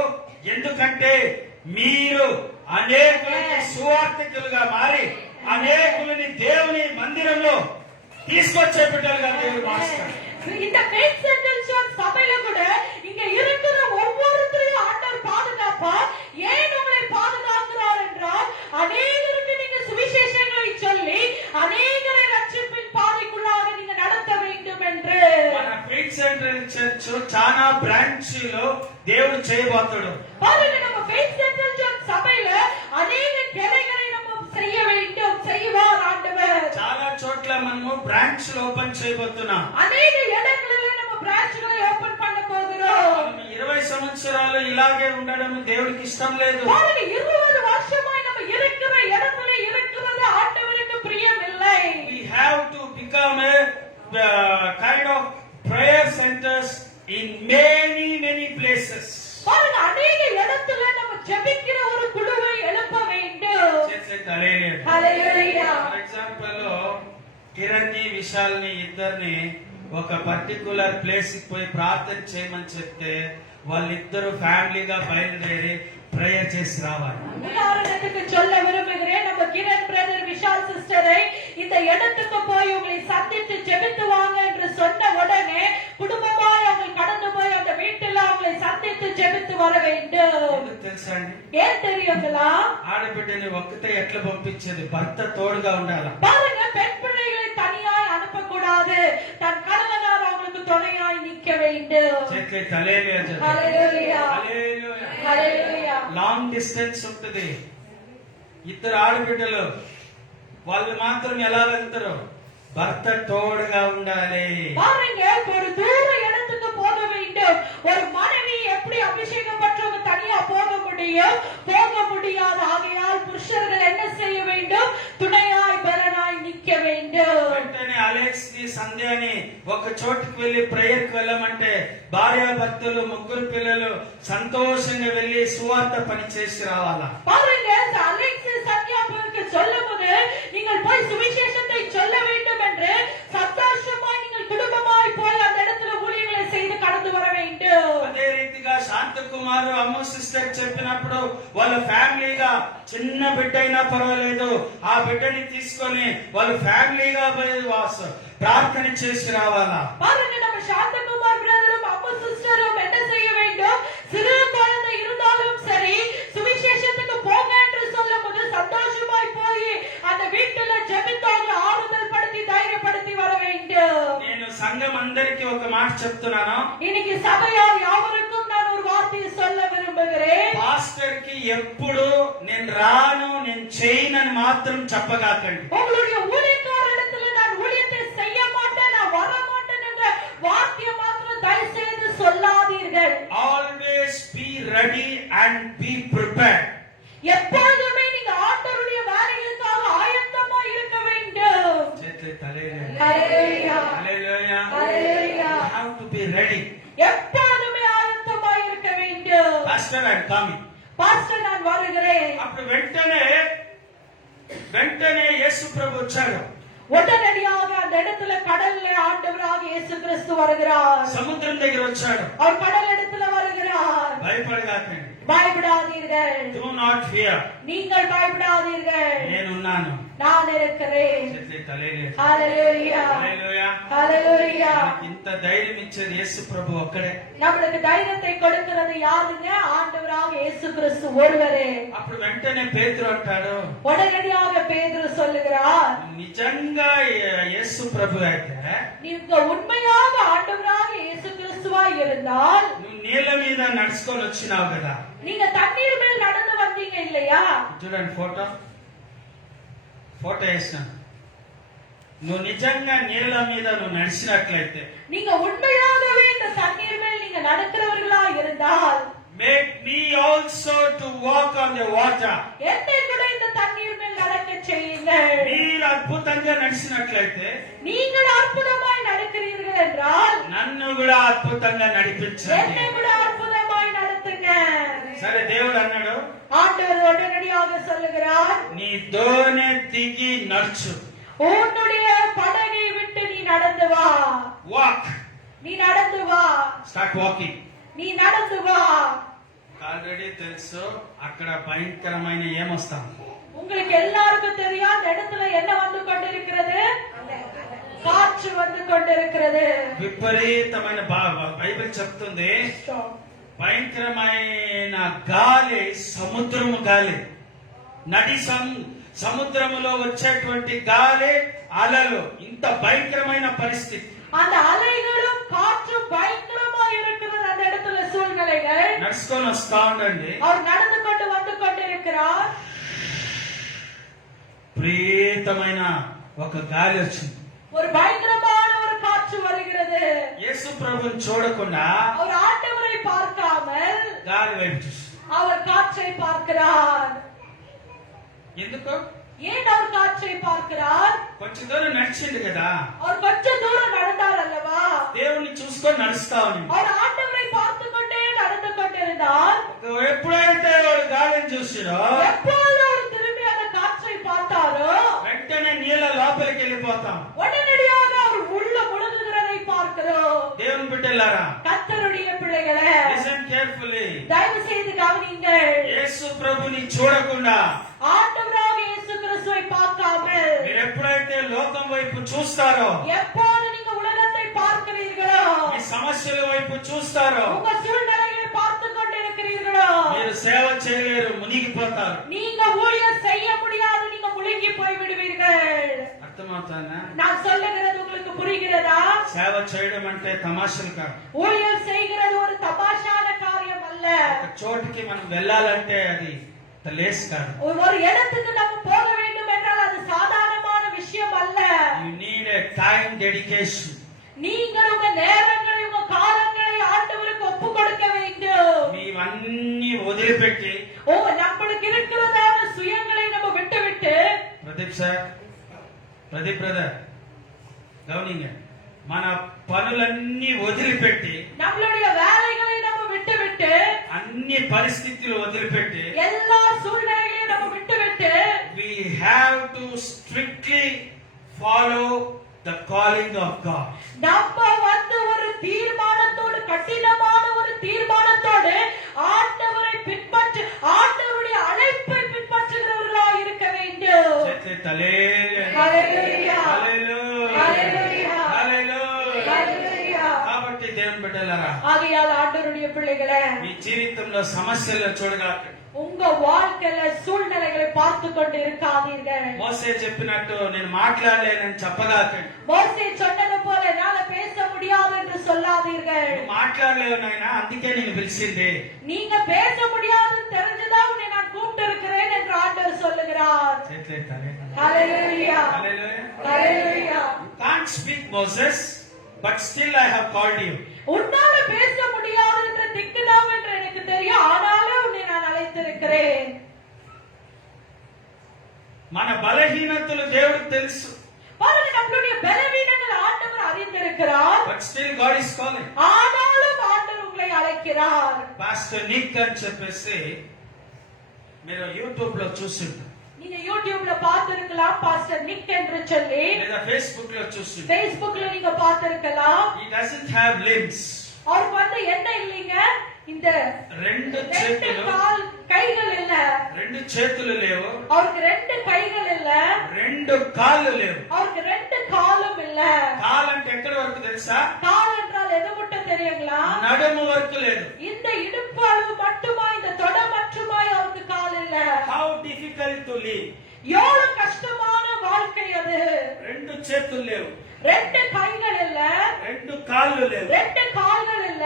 ఎందుకంటే మీరు అనేకులకి సువార్తికులుగా మారి అనేకులని దేవుని మందిరంలో తీసుకొచ్చే బిడ్డలుగా దేవుడు మారుస్తాడు. இந்த ஃபெய்த் சென்டர் சர்ச் சபையில கூட இங்க இருக்கிற ஒவ்வொருத்தரையும் ஆண்டவர் பாதுகாப்பா. ஏன் உங்களை பாதுகாக்கிறார் என்றால் அநேகருக்கு நீங்க சுவிசேஷங்களை சொல்லி அநேகரை ரட்சிப்பின் பாதைக்குள்ளாக நீங்க நடத்த வேண்டும் என்று. మన ఫెయిత్ సెంటర్ చర్చ్ చాలా బ్రాంచ్లో దేవుడు చేయబోతాడు. பாருங்க, நம்ம ஃபெய்த் சென்டர் சர்ச் சபையில அநேக கிளைகளை நம்ம செய்ய வேண்டும், செய்வார் ஆண்டவர். చాలా చోట్ల మనము బ్రాంచ్లు ఓపెన్ చేయబోతున్నాం. அநேக இடங்களிலே நம்ம பிரான்ச்களை ஓபன் பண்ண போகிறோம். మనం 20 సంవత్సరాలు ఇలాగే ఉండడం దేవుడికి ఇష్టం లేదు. பாருங்க, 20 வருஷமாய் நம்ம இருக்கிற இடத்துல இருக்கிறது ஆண்டவருக்கு பிரியம் இல்லை. We have to become a kind of prayer centers in many places. பாருங்க, அநேக இடத்துல நம்ம ஜெபிக்கிற ஒரு குழுவை எழுப்ப வேண்டும். ஹalleluya. ఫర్ ఎగ్జాంపుల్ కిరణ్ ని విశాల్ ని ఇద్దరిని ఒక పర్టికులర్ ప్లేస్ కి పోయి ప్రార్థన చేయమని చెప్తే వాళ్ళిద్దరు ఫ్యామిలీగా బయలుదేరి ప్రేయర్ చేసి రావాలి. உதாரணத்துக்கு சொல்ல விரும்புகிறேன், நம்ம கிரண் பிரதர் விஷால் சிஸ்டரை இந்த இடத்துக்கு போய் உங்களை சந்தித்து ஜெபித்து வாங்க என்று சொன்ன உடனே குடும்பமாய் அவங்க கடந்து போய் அந்த வீட்டில் அவங்களை சந்தித்து ஜெபித்து வர வேண்டும். తెలుసా అండి? ஏன் தெரியுங்களா? ఆడబిడ్డని ఒక్కతే ఎట్లా పంపించేది? భర్త తోడుగా ఉండాలి. பாருங்க, பெண் பிள்ளைகளை தனியாய் அனுப்பக்கூடாது, தன் கணவனார் அவங்களுக்கு துணையாய் நிற்க வேண்டும். ஹalleluya, ஹalleluya. లాంగ్ డిస్టెన్స్ ఉంటుంది. ఇద్దరు ఆడబిడ్డలు వాళ్ళు మాత్రం ఎలా వెళ్తారు? భర్త తోడుగా ఉండాలి. பாருங்க, ஒரு தூர இடத்துக்கு போக வேண்டும். ஒரு மனைவி எப்படி அபிஷேகம் பெற்றவங்க தனியா போக முடியும்? போக முடியாது. ஆகையால் புருஷர்கள் என்ன செய்ய வேண்டும்? துணையாய் பலனாய் நிற்க வேண்டும். వెంటనే అలెక్స్ ని సంధ్యాని ఒక చోటుకి వెళ్లి ప్రేయర్ కి వెళ్ళమంటే భార్యాభర్తలు ముగ్గురు పిల్లలు సంతోషంగా వెళ్లి సువార్త పని చేసి రావాలా. பாருங்க, அலெக்ஸ் சத்யாவுக்கு சொல்லும்போது நீங்கள் போய் சுவிசேஷத்தை சொல்ல வேண்டும் என்று சந்தோஷமாய் நீங்கள் குடும்பமாய் போய் அந்த இடத்துல ஊழியங்களை செய்து கடந்து வர வேண்டும். అదే రీతిగా శాంతకుమారు అమ్మ సిస్టర్ చెప్పినప్పుడు వాళ్ళ ఫ్యామిలీగా చిన్న బిడ్డ అయినా పర్వాలేదు ఆ బిడ్డని తీసుకొని వాళ్ళ ఫ్యామిలీగా ప్రార్థన చేసి రావాలా. பாருங்க, நம்ம சாந்தகுமார் பிரதரும் அம்மா சிஸ்டரும் என்ன செய்ய வேண்டும்? சிறு குழந்தை இருந்தாலும் சரி சுவிசேஷத்துக்கு போங்க என்று சொல்லும்போது சந்தோஷமாய் போய் அந்த வீட்டுல ஜெபித்தாங்க ஆறுதல் படுத்தி தைரியப்படுத்தி வர வேண்டும். నేను సంఘం అందరికీ ఒక మాట చెప్తున్నాను. இன்னைக்கு சபையார் யாவருக்கும் நான் ஒரு வார்த்தையை சொல்ல விரும்புகிறேன். పాస్టర్ కి ఎప్పుడు నేను రాను నేను చేయనని మాత్రం చెప్పగాకండి. உங்களுடைய ஊழியக்காரரிடத்துல நான் ஊழியத்தை செய்ய மாட்டேன், நான் வர மாட்டேன் என்ற வார்த்தையை மாத்திரம் தயவு செய்து சொல்லாதீர்கள். Always be ready and be prepared. எப்பொழுதுமே நீங்க ஆண்டவருடைய வேலைகளுக்காக ஆயத்தமா இருக்க வேண்டும். ஹalleluya ஹalleluya. you have to be ready. எப்பொழுதுமே ஆயத்தமா இருக்க வேண்டும். pastor I am coming. Pastor, நான் வருகிறேன். అప్పుడు వెంటనే యేసు ప్రభు వచ్చాడు. உடனடியாக அந்த இடத்துல கடல்ல ஆண்டவராக இயேசு கிறிஸ்து வருகிறார். సముద్రం దగ్గర వచ్చాడు. அவர் கடல் இடத்துல வருகிறார். భయపడగాకండి. பயப்படாதீர்கள். do not fear. நீங்கள் பயப்படாதீர்கள். నేనున్నాను. நான் இருக்கிறேன். హalleluya ஹalleluya, ஹalleluya. ఇంత ధైర్యం ఇచ్చేది యేసు ప్రభు ఒక్కడే. நமக்கு தைரியத்தை கொடுக்கிறது யாருங்க? ஆண்டவராக இயேசு கிறிஸ்து ஒருவரே. అప్పుడు వెంటనే పేతురు అంటాడు, உடனடியாக பேதுரு சொல்லுகிறார், నిజంగా యేసు ప్రభు అయితే நீங்க உண்மையாக ஆண்டவராக இயேசு கிறிஸ்துவாய் இருந்தால் నువ్వు నీళ్ళ మీద నడుచుకొని వచ్చినావు కదా. நீங்க தண்ணீர் மேல் நடந்து வந்தீங்க இல்லையா? చూడండి ఫోటో వేసిన. నువ్వు నిజంగా నీళ్ళ మీద నువ్వు నడిచినట్లయితే, நீங்க உண்மையாகவே இந்த தண்ணீர் மேல் நீங்க நடக்கிறவர்களா இருந்தால், make me also to walk on the water. என்னை கூட இந்த தண்ணீர் மேல் நடக்க செய்யுங்கள். మీరు అద్భుతంగా నడిచినట్లయితే, நீங்கள் அற்புதமாய் நடக்கிறீர்கள் என்றால் నన్ను కూడా అద్భుతంగా నడిపించండి. என்னை கூட அற்புதமாய் நடத்துங்க. సరే, దేవుడు అన్నాడు, ஆண்டவர் உடனடியாக சொல்லுகிறார், నీ దోణి దిగి నడుచు. உன்னுடைய படகை விட்டு நீ நடந்து வா. వాక్ நீ நடந்து வா, Start walking. நீ நடந்து வா. ఆల్రెడీ తెలుసు అక్కడ భయంకరమైన ఏమొస్తాం. உங்களுக்கு எல்லாருக்கும் தெரியும் அந்த இடத்துல என்ன வந்து கொண்டிருக்கிறது, காற்று வந்து கொண்டிருக்கிறது. విపరీతమైన బైబిల్ చెప్తుంది భయంకరమైన గాలి, సముద్రము గాలి, నడి సముద్రములో వచ్చేటువంటి గాలి, అలలు, ఇంత భయంకరమైన పరిస్థితి. அந்த అలైகளும் காற்றும் பயங்கரமா இருக்கிறது அந்த இடத்துல சூழ்நிலைகள். నడుచుకొని వస్తా ఉండండి. அவர் நடந்து கொண்டு வந்து கொண்டிருக்கிறார். ప్రీతమైన ఒక గాలి వచ్చింది. ஒரு பயங்கரமான ஒரு காற்று வருகிறது. యేసు ప్రభుని చూడకుండా அவர் ஆண்டவரை பார்க்காமல் గాలి వైపు చూసి அவர் காற்றை பார்க்கிறார். ఎందుకు? ஏன் அவர் காற்றை பார்க்கிறார்? కొంచెం దూరం నడిచింది కదా, அவர் கொஞ்சம் தூரம் நடந்தார் அல்லவா? దేవుణ్ణి చూసుకొని నడుస్తా ఉన్నాడు. அவர் ஆண்டவரை பார்த்து கொண்டே நடந்து கொண்டிருந்தார். ఎప్పుడైతే వాడు గాలిని చూసాడో, எப்பொழுது அவர் திரும்பி அந்த காற்றை பார்த்தாரோ వెంటనే నీళ్ళ లోపలికి వెళ్ళిపోతాం. உடனடியாக அவர் உள்ள முழுகுகிறதை பார்க்கிறோம். దేవుని బిడ్డలారా, கர்த்தருடைய பிள்ளைகளே, లిసన్ కేర్ఫుల్లీ. தயவு செய்து கவனியுங்கள். యేసు ప్రభుని చూడకుండా, ஆண்டவராக இயேசு கிறிஸ்துவை பார்க்காமல் మీరు ఎప్పుడైతే లోకం వైపు చూస్తారో, எப்போது நீங்க உலகத்தை பார்க்கிறீர்களோ, ఈ సమస్యల వైపు చూస్తారో, உங்க சூழ்நிலைகளை பார்த்து கொண்டிருக்கிறீர்களோ, మీరు సేవ చేయలేరు, మునిగిపోతారు. நீங்க ஊழியம் செய்ய முடியாது, நீங்க முழுகி போய் விடுவீர்கள். అర్థమవుతానా? நான் சொல்லுகிறது உங்களுக்கு புரிகிறதா? సేవ చేయడం అంటే తమాషలు కాదు. ஊழியம் செய்கிறது ஒரு தமாஷான காரியம் அல்ல. ఒక చోటికి మనం వెళ్ళాలంటే అది లేస్ కాదు. ஒரு இடத்துக்கு நம்ம போக வேண்டும் என்றால் அது சாதாரணமான விஷயம் அல்ல. You need a time dedication. நீங்கள் உங்க நேரங்களை, உங்க காலங்களை ஆண்டவருக்கு ஒப்பு கொடுக்க வேண்டும். మీవన్నీ వదిలిపెట్టి, நம்மளுக்கு இருக்கிறதான சுயங்களை நம்ம விட்டு விட்டு, ప్రదీప్ బ్రదర్ గౌనింగ, మన పనులన్నీ వదిలిపెట్టి, நம்மளுடைய வேலைகளை நம்ம விட்டு விட்டு, అన్ని పరిస్థితులు వదిలిపెట్టి, எல்லா சூழ்நிலைகளையும் நம்ம விட்டு விட்டு, we have to strictly follow the calling of God. நம்ம வந்து ஒரு தீர்மானத்தோடு, கடினமான ஒரு தீர்மானத்தோடு ஆண்டவரை பின்பற்ற, ஆண்டவருடைய அழைப்பை பின்பற்றுகிறவர்களாய் இருக்க வேண்டும். ஹalleluya, ஹalleluya, ஹalleluya. కాబట్టి దేవుని బిడ్డలారా, ஆகையால் ஆண்டவருடைய பிள்ளைகளே, మీ జీవితంలో సమస్యలను చూడగాకండి. உங்க வாழ்க்கையில சூழ்நிலைகளை பார்த்து கொண்டு இருக்காதீர்கள். మోసే చెప్పినట్టు నేను మాట్లాడలేనని చెప్పగాకండి. மோசே சொன்னது போல என்னால பேச முடியாது என்று சொல்லாதீர்கள். నువ్వు మాట్లాడలేవు నాయనా, అందుకే నేను పిలిచింది. நீங்க பேச முடியாதுன்னு தெரிஞ்சுதான் உன்னை நான் கூப்பிட்டு இருக்கிறேன் என்று ஆண்டவர் சொல்லுகிறார். ஹalleluya, ஹalleluya. Can't speak Moses, but still I have called you. உன்னால பேச முடியாது என்ற திக்குதாம் என்று எனக்கு தெரியும், ஆனாலும் உன்னை நான் அழைத்திருக்கிறேன். మన బలహీనతలు దేవుడికి తెలుసు. பாருங்க, நம்மளுடைய பலவீனங்கள் ஆண்டவர் அறிந்திருக்கிறார். But still God is calling. ஆனாலும் ஆண்டவர் உங்களை அழைக்கிறார். పాస్టర్ నిక్ అని చెప్పేసి మీరు యూట్యూబ్ లో చూసింటారు, நீங்க யூடியூப்ல பார்த்திருக்கலாம், பாஸ்டர் நிக் என்று சொல்லி. లేదా ఫేస్బుక్ లో చూసింటారు. Facebookல நீங்க பார்த்திருக்கலாம். He doesn't have limbs. அவருக்கு வந்து என்ன இல்லைங்க, இந்த రెండు ரெண்டு చేతులు, கால் கைகள் இல்ல. రెండు చేతులు లేవు, அவருக்கு ரெண்டு கைகள் இல்ல. రెండు కాళ్ళు లేవు. அவருக்கு ரெண்டு காலும் இல்ல. కాలు అంటే ఎక్కడి వరకు తెలుసా? கால் என்றால் எது மட்டும் தெரியுங்களா? నడుము వరకు లేదు. இந்த இடுப்பு அளவு மட்டுமா, இந்த தொட மட்டுமாய் அவருக்கு கால் இல்ல. How difficult to live. எவ்வளவு கஷ்டமான வாழ்க்கை அது. రెండు చేతులు లేవు, ரெண்டு கைகள் இல்ல, రెండు కాళ్ళు లేవు, ரெண்டு கால்கள் இல்ல.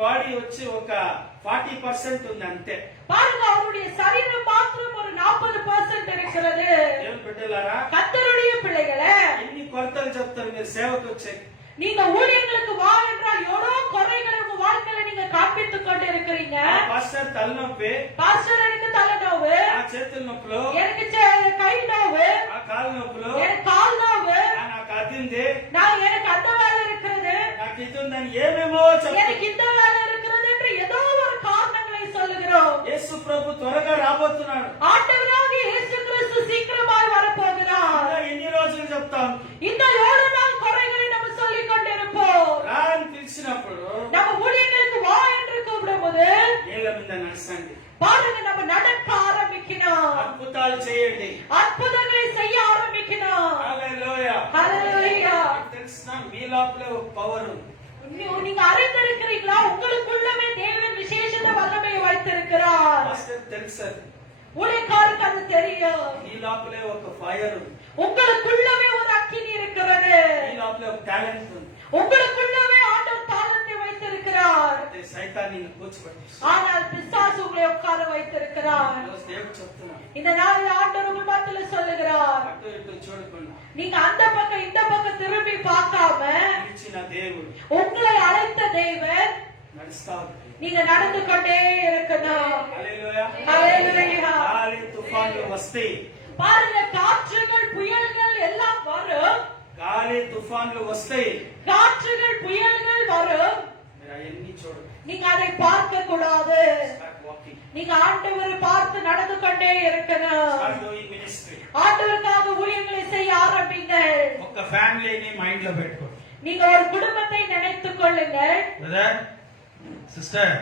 బాడీ వచ్చి ఒక 40% ఉంది అంతే. பாருங்க, அவருடைய சரீரம் மாத்திரம் ஒரு 40% இருக்கிறது. దేవుని బిడ్డలారా, கர்த்தருடைய பிள்ளைகளே, ఎన్ని కొరతలు చెప్తారు మీరు సేవకు వచ్చే. நீங்க ஊழியர்களுக்கு வா என்றால் எவ்வளவு குறைகளை உங்க வாழ்க்கையில நீங்க காண்பித்துக் கொண்டு இருக்கிறீங்க. పాస్టర్ తలనొప్పి, பாஸ்டர் எனக்கு தலைநோவு, ఆ చేతుల నొప్పులు, எனக்கு கை நோவு, ఆ కాలు నొప్పులు, எனக்கு కాல் நோவு, నాకు అదింది, எனக்கு அந்த வேலை இருக்கிறது, నాకు ఇది ఉందని ఏమేమో చెప్తారు. எனக்கு இந்த வேலை இருக்கிறது என்று ஏதோ ஒரு காரணங்களை சொல்லுகிறோம். యేసు ప్రభు త్వరగా రాబోతున్నాడు. ஆண்டவராகிய இயேசு கிறிஸ்து சீக்கிரமாய் வரப்போகிறார். ఇంకా ఎన్ని రోజులు చెప్తాం? இந்த 7 நாள் குறைகளை நம்ம சொல்லிக் கொண்டிருப்போம். రాని అడుగుల మీద నడచండి. பாருங்க, நம்ம நடக்க ஆரம்பிக்கணும். అద్భుతాలు చేయండి. அற்புதங்களை செய்ய ஆரம்பிக்கணும். హల్లెలూయా. ஹalleluya. తెలుసా మీ లోపల ఒక పవర్ ఉంది. நீங்க அறிந்திருக்கிறீங்களா, உங்களுக்குள்ளவே தேவன் விசேஷத வல்லமையை வைத்திருக்கிறார். మాస్టర్ తెలుసా? ஊழியக்காரருக்கு அது தெரியும். మీ లోపలే ఒక ఫైర్ ఉంది. உங்களுக்குள்ளவே ஒரு அக்கினி இருக்கிறது. మీ లోపలే ఒక టాలెంట్ ఉంది. உங்களுக்குள்ளவே ஆண்டவர் தாளத்தை வைத்திருக்கிறார். అంటే సైతాన్ని నిన్ను కూర్చోబెట్టేస్తాడు. ஆனால் பிசாசு உங்களை உட்கார வைத்திருக்கிறார். ఈరోజు దేవుడు చెప్తున్నాడు, இந்த நாளில் ஆண்டவர் உங்கள் மத்தியில சொல்லுகிறார், అటు ఇటు చూడకుండా நீங்க அந்த பக்கம் இந்த பக்கம் திரும்பி பார்க்காம పిలిచిన దేవుడు உங்களை அழைத்த தேவன் నడుస్తావు. நீங்க நடந்து கொண்டே இருக்கணும். హల్లెలూయా. ஹalleluya. గాలి తుఫాన్లు వస్తాయి. பாருங்க, காற்றுகள் புயல்கள் எல்லாம் வரும். గాలి తుఫాన్లు వస్తాయి. காற்றுகள் புயல்கள் வரும். మీరు అవన్నీ చూడదు. நீங்க அதை பார்க்க கூடாது. Start walking. நீங்க ஆண்டவரை பார்த்து நடந்து கொண்டே இருக்கணும். Start doing ministry. ஆண்டவருக்காக ஊழியங்களை செய்ய ஆரம்பிங்க. ఒక ఫ్యామిలీని మైండ్ లో పెట్టుకోండి. நீங்க ஒரு குடும்பத்தை நினைத்துக் கொள்ளுங்கள். బ్రదర్ సిస్టర్,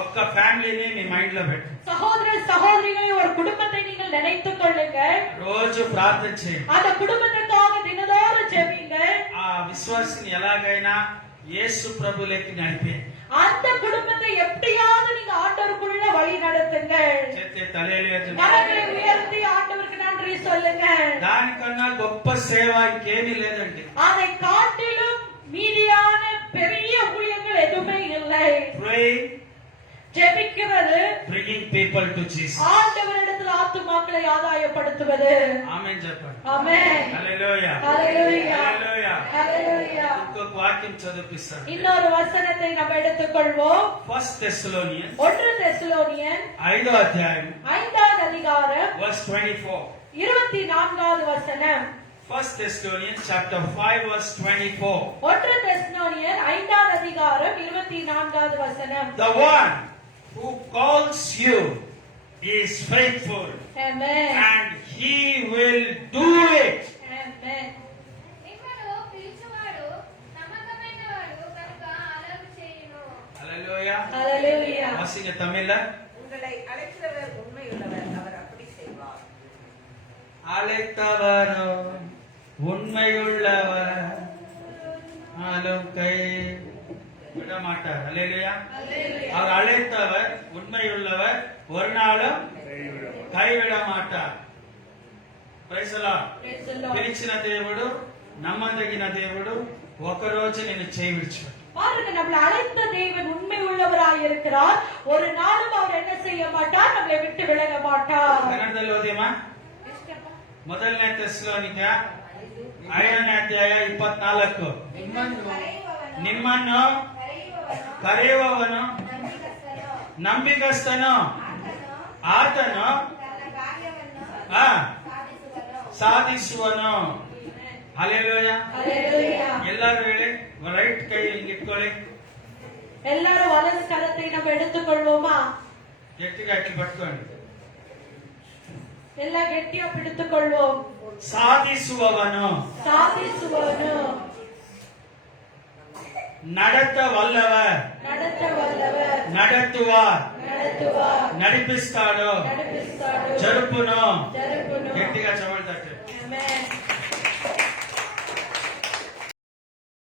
ఒక్క ఫ్యామిలీని మీ మైండ్ లో పెట్టు. சகோதர சகோதரிகளை ஒரு குடும்பத்தை நீங்கள் நினைத்துக் கொள்ளுங்கள். రోజు ప్రార్థన చేయండి. அந்த குடும்பத்துக்காக தினதோறும் ஜெபிங்க. ఆ విశ్వాసిని ఎలాగైనా యేసు ప్రభులోకి నడిపే. அந்த குடும்பத்தை எப்படியாவது நீங்க ஆண்டவருக்குள்ள வழி நடத்துங்கள். చేతే తలేలేదు. கரங்களை உயர்த்தி ஆண்டவருக்கு நன்றி சொல்லுங்க. దానికన్నా గొప్ప సేవ ఇంకేమీ లేదండి. அதை காட்டிலும் மீதியான பெரிய ஊழியங்கள் எதுவுமே இல்லை. Praying, ஜெபிக்கிறது, bringing people to Jesus. ஆண்டவரிடத்தில் ஆத்துமாக்களை ஆதாயப்படுத்துவது. ఆమేన్ చెప్పండి. ஆமென். హల్లెలూయా. ஹalleluya. హల్లెలూయా. ஹalleluya. ఇంకొక వాక్యం చదివిస్తాను. இன்னொரு வசனத்தை நம்ம எடுத்துக்கொள்வோம். 1 Thessalonians 1 தெசலோனியன் 5వ అధ్యాయం 5வது அதிகாரம் verse 24. 24வது வசனம். 1 Thessalonians chapter 5 verse 24. 1 தெசலோனியன் 5வது அதிகாரம் 24வது வசனம். The one who calls you is faithful Amen. and he will do it. Amen. మిమ్మల్ని పిలిచువాడు నమ్మకమైనవాడు కనుక అలాగు చేయును. Hallelujah. Hallelujah. வாசிங்க தமிழ்ல. உங்களை அழைக்கிறவர் உண்மையுள்ளவர், அவர் அப்படி செய்வார். அழைத்தவர் உண்மையுள்ளவர், ஆளும் கை விட மாட்டார். அல்லேலூயா. அவர் அழைத்தவர் உண்மையுள்ளவர், ஒரு நாளும் கைவிட మాటార్. Praise the Lord. Praise the Lord. పిలిచిన దేవుడు, నమ్మదగిన దేవుడు, ఒకరోజు నేను చేయించు. பாருங்க, நம்மளை அழைத்த தேவன் உண்மை உள்ளவராய் இருக்கிறார். ஒரு நாளும் அவர் என்ன செய்ய மாட்டார், நம்மளை விட்டு விலக மாட்டார். ಕನ್ನಡದಲ್ಲಿ ಓದಿಯಮ್ಮ. ಮೊದಲನೇ ತೆಸಲೋನಿಕ 5ನೇ ಅಧ್ಯಾಯ 24. ನಿಮ್ಮನ್ನು ಕರೆಯುವವನು ನಂಬಿಗಸ್ತನು, ಆತನು ಸಾಧಿಸುವನು. ಹಲ್ಲೆಲೂಯಾ. Hallelujah. ಎಲ್ಲರೂ ಹೇಳಿ, ರೈಟ್ ಕೈ ಇಟ್ಕೊಳ್ಳಿ. எல்லாரும் வலது கரத்தை நம்ம எடுத்துக்கொள்வோமா? ಗಟ್ಟಿగా ಇಟ್ಟು ಪಟ್ಕೊಂಡು. எல்லாம் கெட்டியா பிடித்துக்கொள்வோம். ಸಾಧಿಸುವವನು, சாதிசுவனு, நடத்த வல்லவர், நடத்த வல்லவர், நடத்துவார், நடத்துவார், నడిపిస్తాడు, నడిపిస్తాడు, జరుపును. జరుపును. గట్టిగా చవళ్ళు తట్టు. Amen.